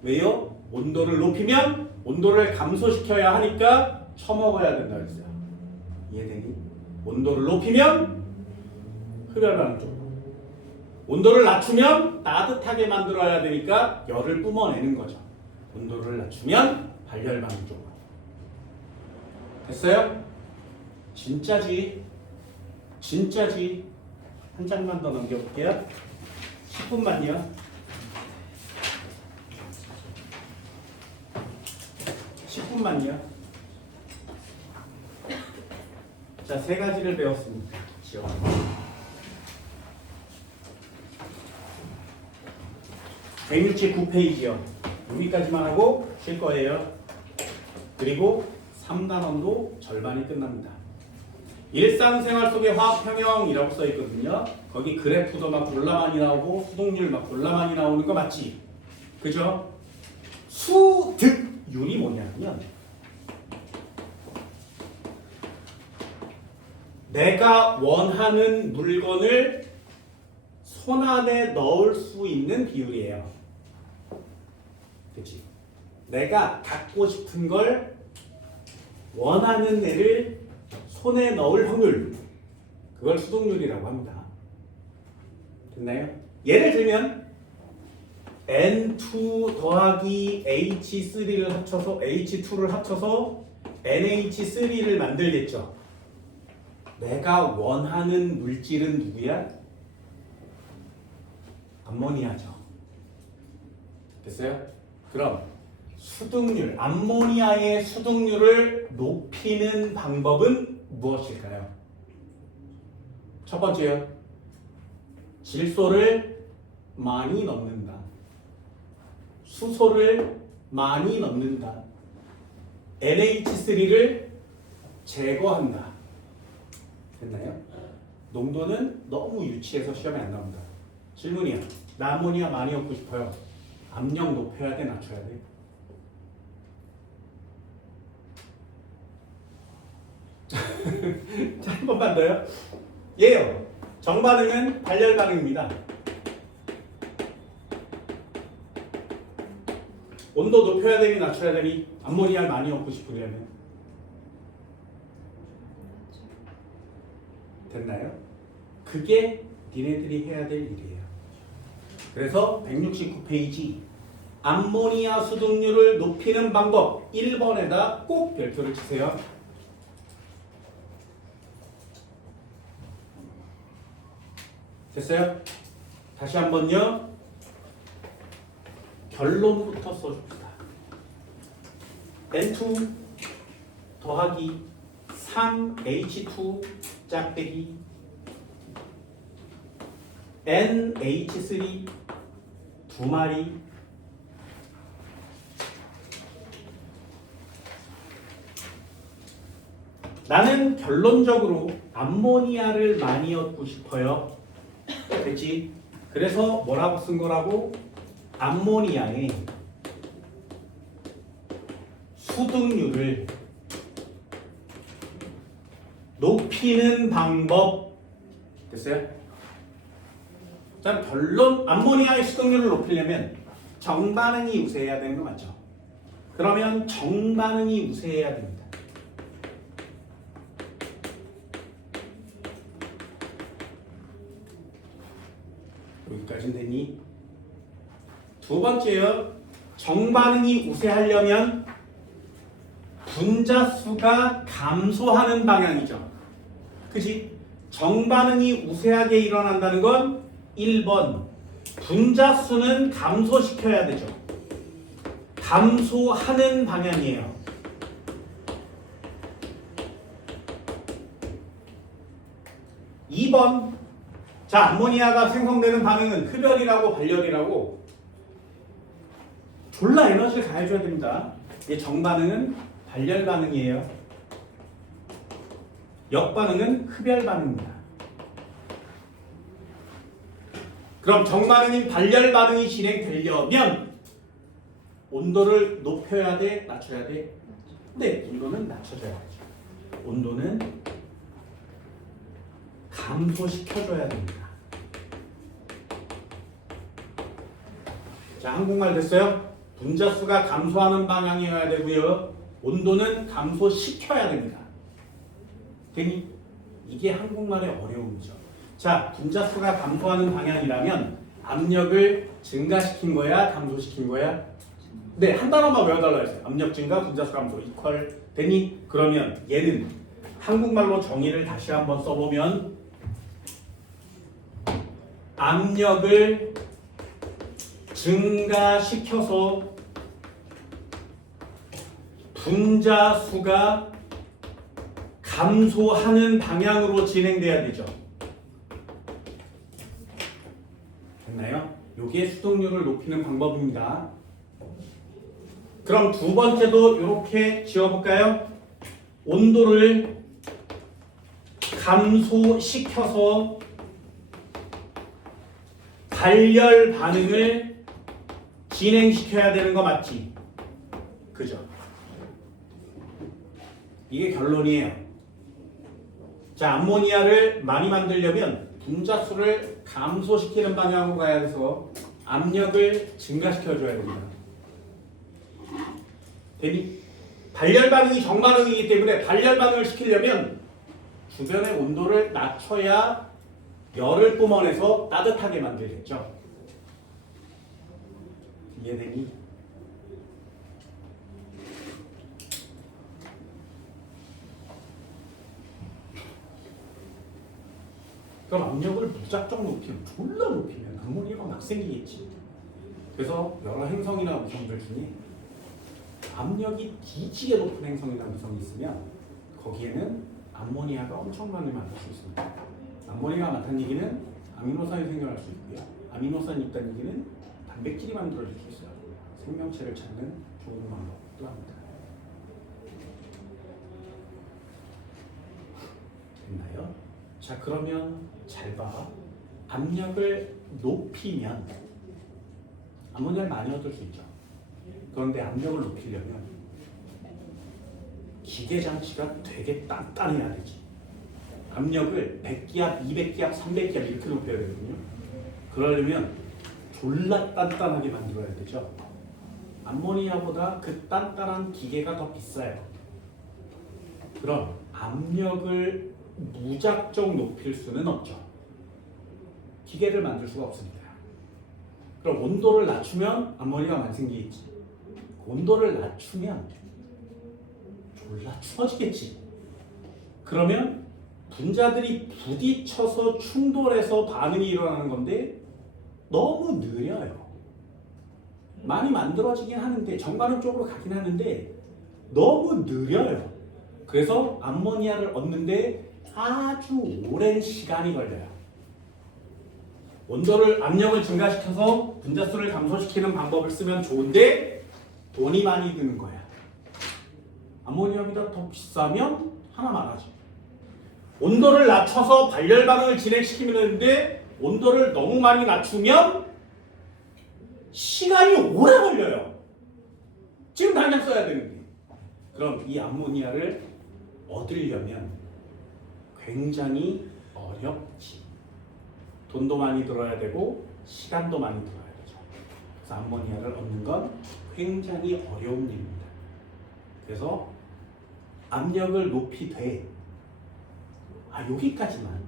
왜요? 온도를 높이면 온도를 감소시켜야 하니까 처먹어야 된다 그랬어요. 이해되니? 온도를 높이면 흡열 반응 쪽으로. 온도를 낮추면 따뜻하게 만들어야 되니까 열을 뿜어내는 거죠. 온도를 낮추면 발열 반응 쪽으로. 됐어요? 진짜지? 진짜지? 한 장만 더 넘겨볼게요. 10분만요. 10분만요. 자, 세 가지를 배웠습니다. 지원. 169페이지요. 여기까지만 하고 쉴 거예요. 그리고 3단원도 절반이 끝납니다. 일상생활 속의 화학평형이라고 써있거든요. 거기 그래프도 막 골라 많이 나오고 수동률 막 골라 많이 나오는 거 맞지? 그죠? 수득률이 뭐냐면 내가 원하는 물건을 손 안에 넣을 수 있는 비율이에요. 그치? 내가 갖고 싶은 걸 원하는 애를 손에 넣을 확률, 그걸 수득률이라고 합니다. 됐나요? 예를 들면 N2 더하기 H3를 합쳐서 H2를 합쳐서 NH3를 만들겠죠. 내가 원하는 물질은 누구야? 암모니아죠. 됐어요? 그럼 수득률, 암모니아의 수득률을 높이는 방법은 무엇일까요? 첫 번째요. 질소를 많이 넣는다. 수소를 많이 넣는다. NH3를 제거한다. 됐나요? 농도는 너무 유치해서 시험에 안 나온다. 질문이야. 나 암모니아 많이 얻고 싶어요. 압력 높여야 돼, 낮춰야 돼? 자, 한 번만 더요. 예요. 정반응은 발열 반응입니다. 온도 높여야 되니 낮춰야 되니 암모니아를 많이 얻고 싶으려면 됐나요? 그게 니네들이 해야 될 일이에요. 그래서 169페이지 암모니아 수득률을 높이는 방법 1번에다 꼭 별표를 치세요. 됐어요? 다시 한번요. 결론부터 써줍시다. N2 더하기 3H2 짝대기 NH3 두 마리 나는 결론적으로 암모니아를 많이 얻고 싶어요. 됐지? 그래서 뭐라고 쓴 거라고? 암모니아의 수득률을 높이는 방법. 됐어요? 자, 결론 암모니아의 수득률을 높이려면 정반응이 우세해야 되는 거 맞죠? 그러면 정반응이 우세해야 됩니다. 여기까지는 되니? 두 번째요. 정반응이 우세하려면 분자수가 감소하는 방향이죠. 그치? 정반응이 우세하게 일어난다는 건 1번 분자수는 감소시켜야 되죠. 감소하는 방향이에요. 2번 자, 암모니아가 생성되는 반응은 흡열이라고 발열이라고 졸라 에너지를 가해줘야 됩니다. 이 정반응은 발열 반응이에요. 역반응은 흡열 반응입니다. 그럼 정반응인 발열 반응이 진행되려면 온도를 높여야 돼? 낮춰야 돼? 네, 온도는 낮춰줘야죠. 온도는 감소시켜줘야 됩니다. 자, 한국말 됐어요? 분자수가 감소하는 방향이어야 되고요. 온도는 감소시켜야 됩니다. 되니? 이게 한국말의 어려움이죠. 자, 분자수가 감소하는 방향이라면 압력을 증가시킨 거야? 감소시킨 거야? 네, 한 단어만 외워달라 했어요. 압력 증가, 분자수 감소, 이퀄. 되니? 그러면 얘는 한국말로 정의를 다시 한번 써보면 압력을 증가시켜서 분자수가 감소하는 방향으로 진행돼야 되죠. 됐나요? 이게 수득률을 높이는 방법입니다. 그럼 두 번째도 이렇게 지어볼까요? 온도를 감소시켜서 발열 반응을 진행시켜야 되는 거 맞지? 그죠? 이게 결론이에요. 자, 암모니아를 많이 만들려면 분자수를 감소시키는 방향으로 가야 돼서 압력을 증가시켜줘야 됩니다. 되니? 발열 반응이 정반응이기 때문에 발열 반응을 시키려면 주변의 온도를 낮춰야 열을 뿜어내서 따뜻하게 만들겠죠. 이해되니? 그럼 압력을 무작정 높이면, 졸라 높이면 암모니아가 막 생기겠지. 그래서 여러 행성이나 위성들 중에 압력이 뒤지게 높은 행성이나 위성이 있으면 거기에는 암모니아가 엄청 많이 만들 수 있습니다. 암모니아가 많다는 얘기는 아미노산이 생겨날 수 있고요. 아미노산이 있다는 얘기는 단백질이 만들어질 수 있어요. 생명체를 찾는 좋은 방법도 합니다. 됐나요? 자, 그러면 잘 봐. 압력을 높이면 암모니아를 많이 얻을 수 있죠. 그런데 압력을 높이려면 기계 장치가 되게 단단해야 되지. 압력을 100기압, 200기압, 300기압 이렇게 높여야 되거든요. 그러려면 졸라 단단하게 만들어야 되죠. 암모니아보다 그 단단한 기계가 더 비싸요. 그럼 압력을 무작정 높일 수는 없죠. 기계를 만들 수가 없으니까. 그럼 온도를 낮추면 암모니아가 많이 생기겠지. 온도를 낮추면 졸라 추워지겠지. 그러면 분자들이 부딪혀서 충돌해서 반응이 일어나는 건데 너무 느려요. 많이 만들어지긴 하는데 정반응 쪽으로 가긴 하는데 너무 느려요. 그래서 암모니아를 얻는데 아주 오랜 시간이 걸려요. 온도를, 압력을 증가시켜서 분자수를 감소시키는 방법을 쓰면 좋은데 돈이 많이 드는 거야. 암모니아보다 더 비싸면 하나만 하지. 온도를 낮춰서 발열 반응을 진행시키면 되는데 온도를 너무 많이 낮추면 시간이 오래 걸려요. 지금 당장 써야 되는데. 그럼 이 암모니아를 얻으려면 굉장히 어렵지. 돈도 많이 들어야 되고 시간도 많이 들어야 되죠. 그래서 암모니아를 얻는 건 굉장히 어려운 일입니다. 그래서 압력을 높이되 여기까지만,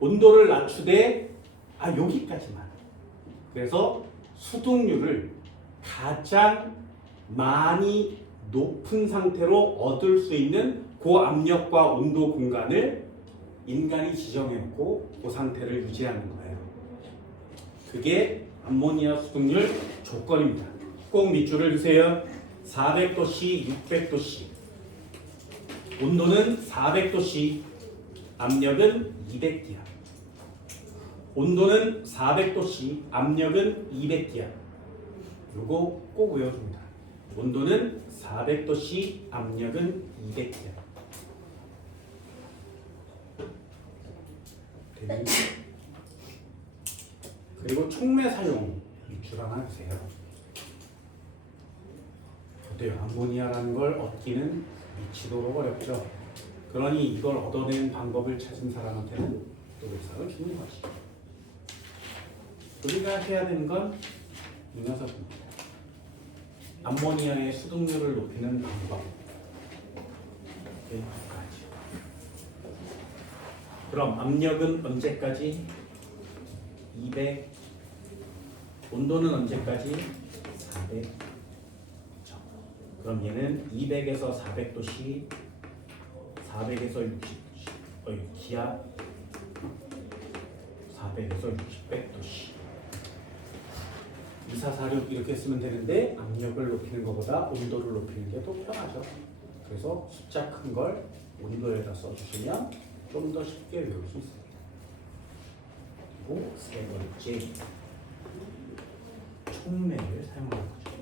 온도를 낮추되 여기까지만. 그래서 수동률을 가장 많이 높은 상태로 얻을 수 있는 고압력과 온도 공간을 인간이 지정해놓고 그 상태를 유지하는 거예요. 그게 암모니아 수동률 조건입니다. 꼭 밑줄을 주세요. 400도씨, 600도씨. 온도는 400도씨, 압력은 200기압. 온도는 400도씨, 압력은 200기압. 이거 꼭 외워줍니다. 온도는 400도씨, 압력은 200기압. 그리고 촉매 사용 밑줄 하나 주세요. 어때요? 암모니아라는 걸 얻기는 미치도록 어렵죠. 그러니 이걸 얻어낸 방법을 찾은 사람한테는 노벨상을 주는 거지. 우리가 해야 되는 건 이 녀석입니다. 암모니아의 수동률을 높이는 방법. 여기까지. 그럼 압력은 언제까지? 200. 온도는 언제까지? 400. 그럼 얘는 200에서 400도씨, 400에서 60도씨, 기압 400에서 600도씨. 2446 이렇게 쓰면 되는데 압력을 높이는 것보다 온도를 높이는 게 더 편하죠. 그래서 숫자 큰 걸 온도에다 써주시면 좀 더 쉽게 외울 수 있습니다. 그리고 세 번째, 촉매를 사용하는 거죠.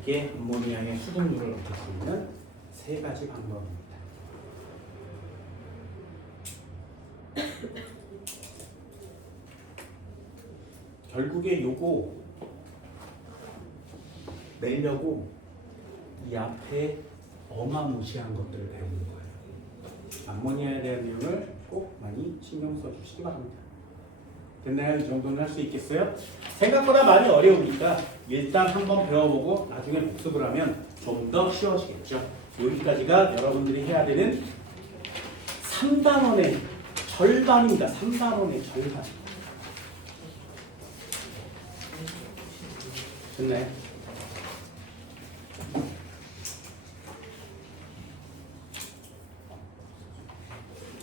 이게 암모니아의 수동률을 높일 수 있는 세 가지 방법입니다. 결국에 요거 내려고 이 앞에 어마무시한 것들을 배우는 거예요. 암모니아에 대한 내용을 꼭 많이 신경 써주시기 바랍니다. 됐나요? 이 정도는 할 수 있겠어요? 생각보다 많이 어려우니까 일단 한번 배워보고 나중에 복습을 하면 좀 더 쉬워지겠죠. 여기까지가 여러분들이 해야 되는 3단원의 절반입니다. 3단원의 절반. 됐나요?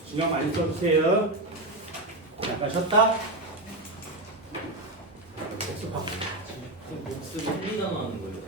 신경 많이 써주세요. 잠깐 쉬었다. 복습하고. 복습 1, 2단 하는 거예요.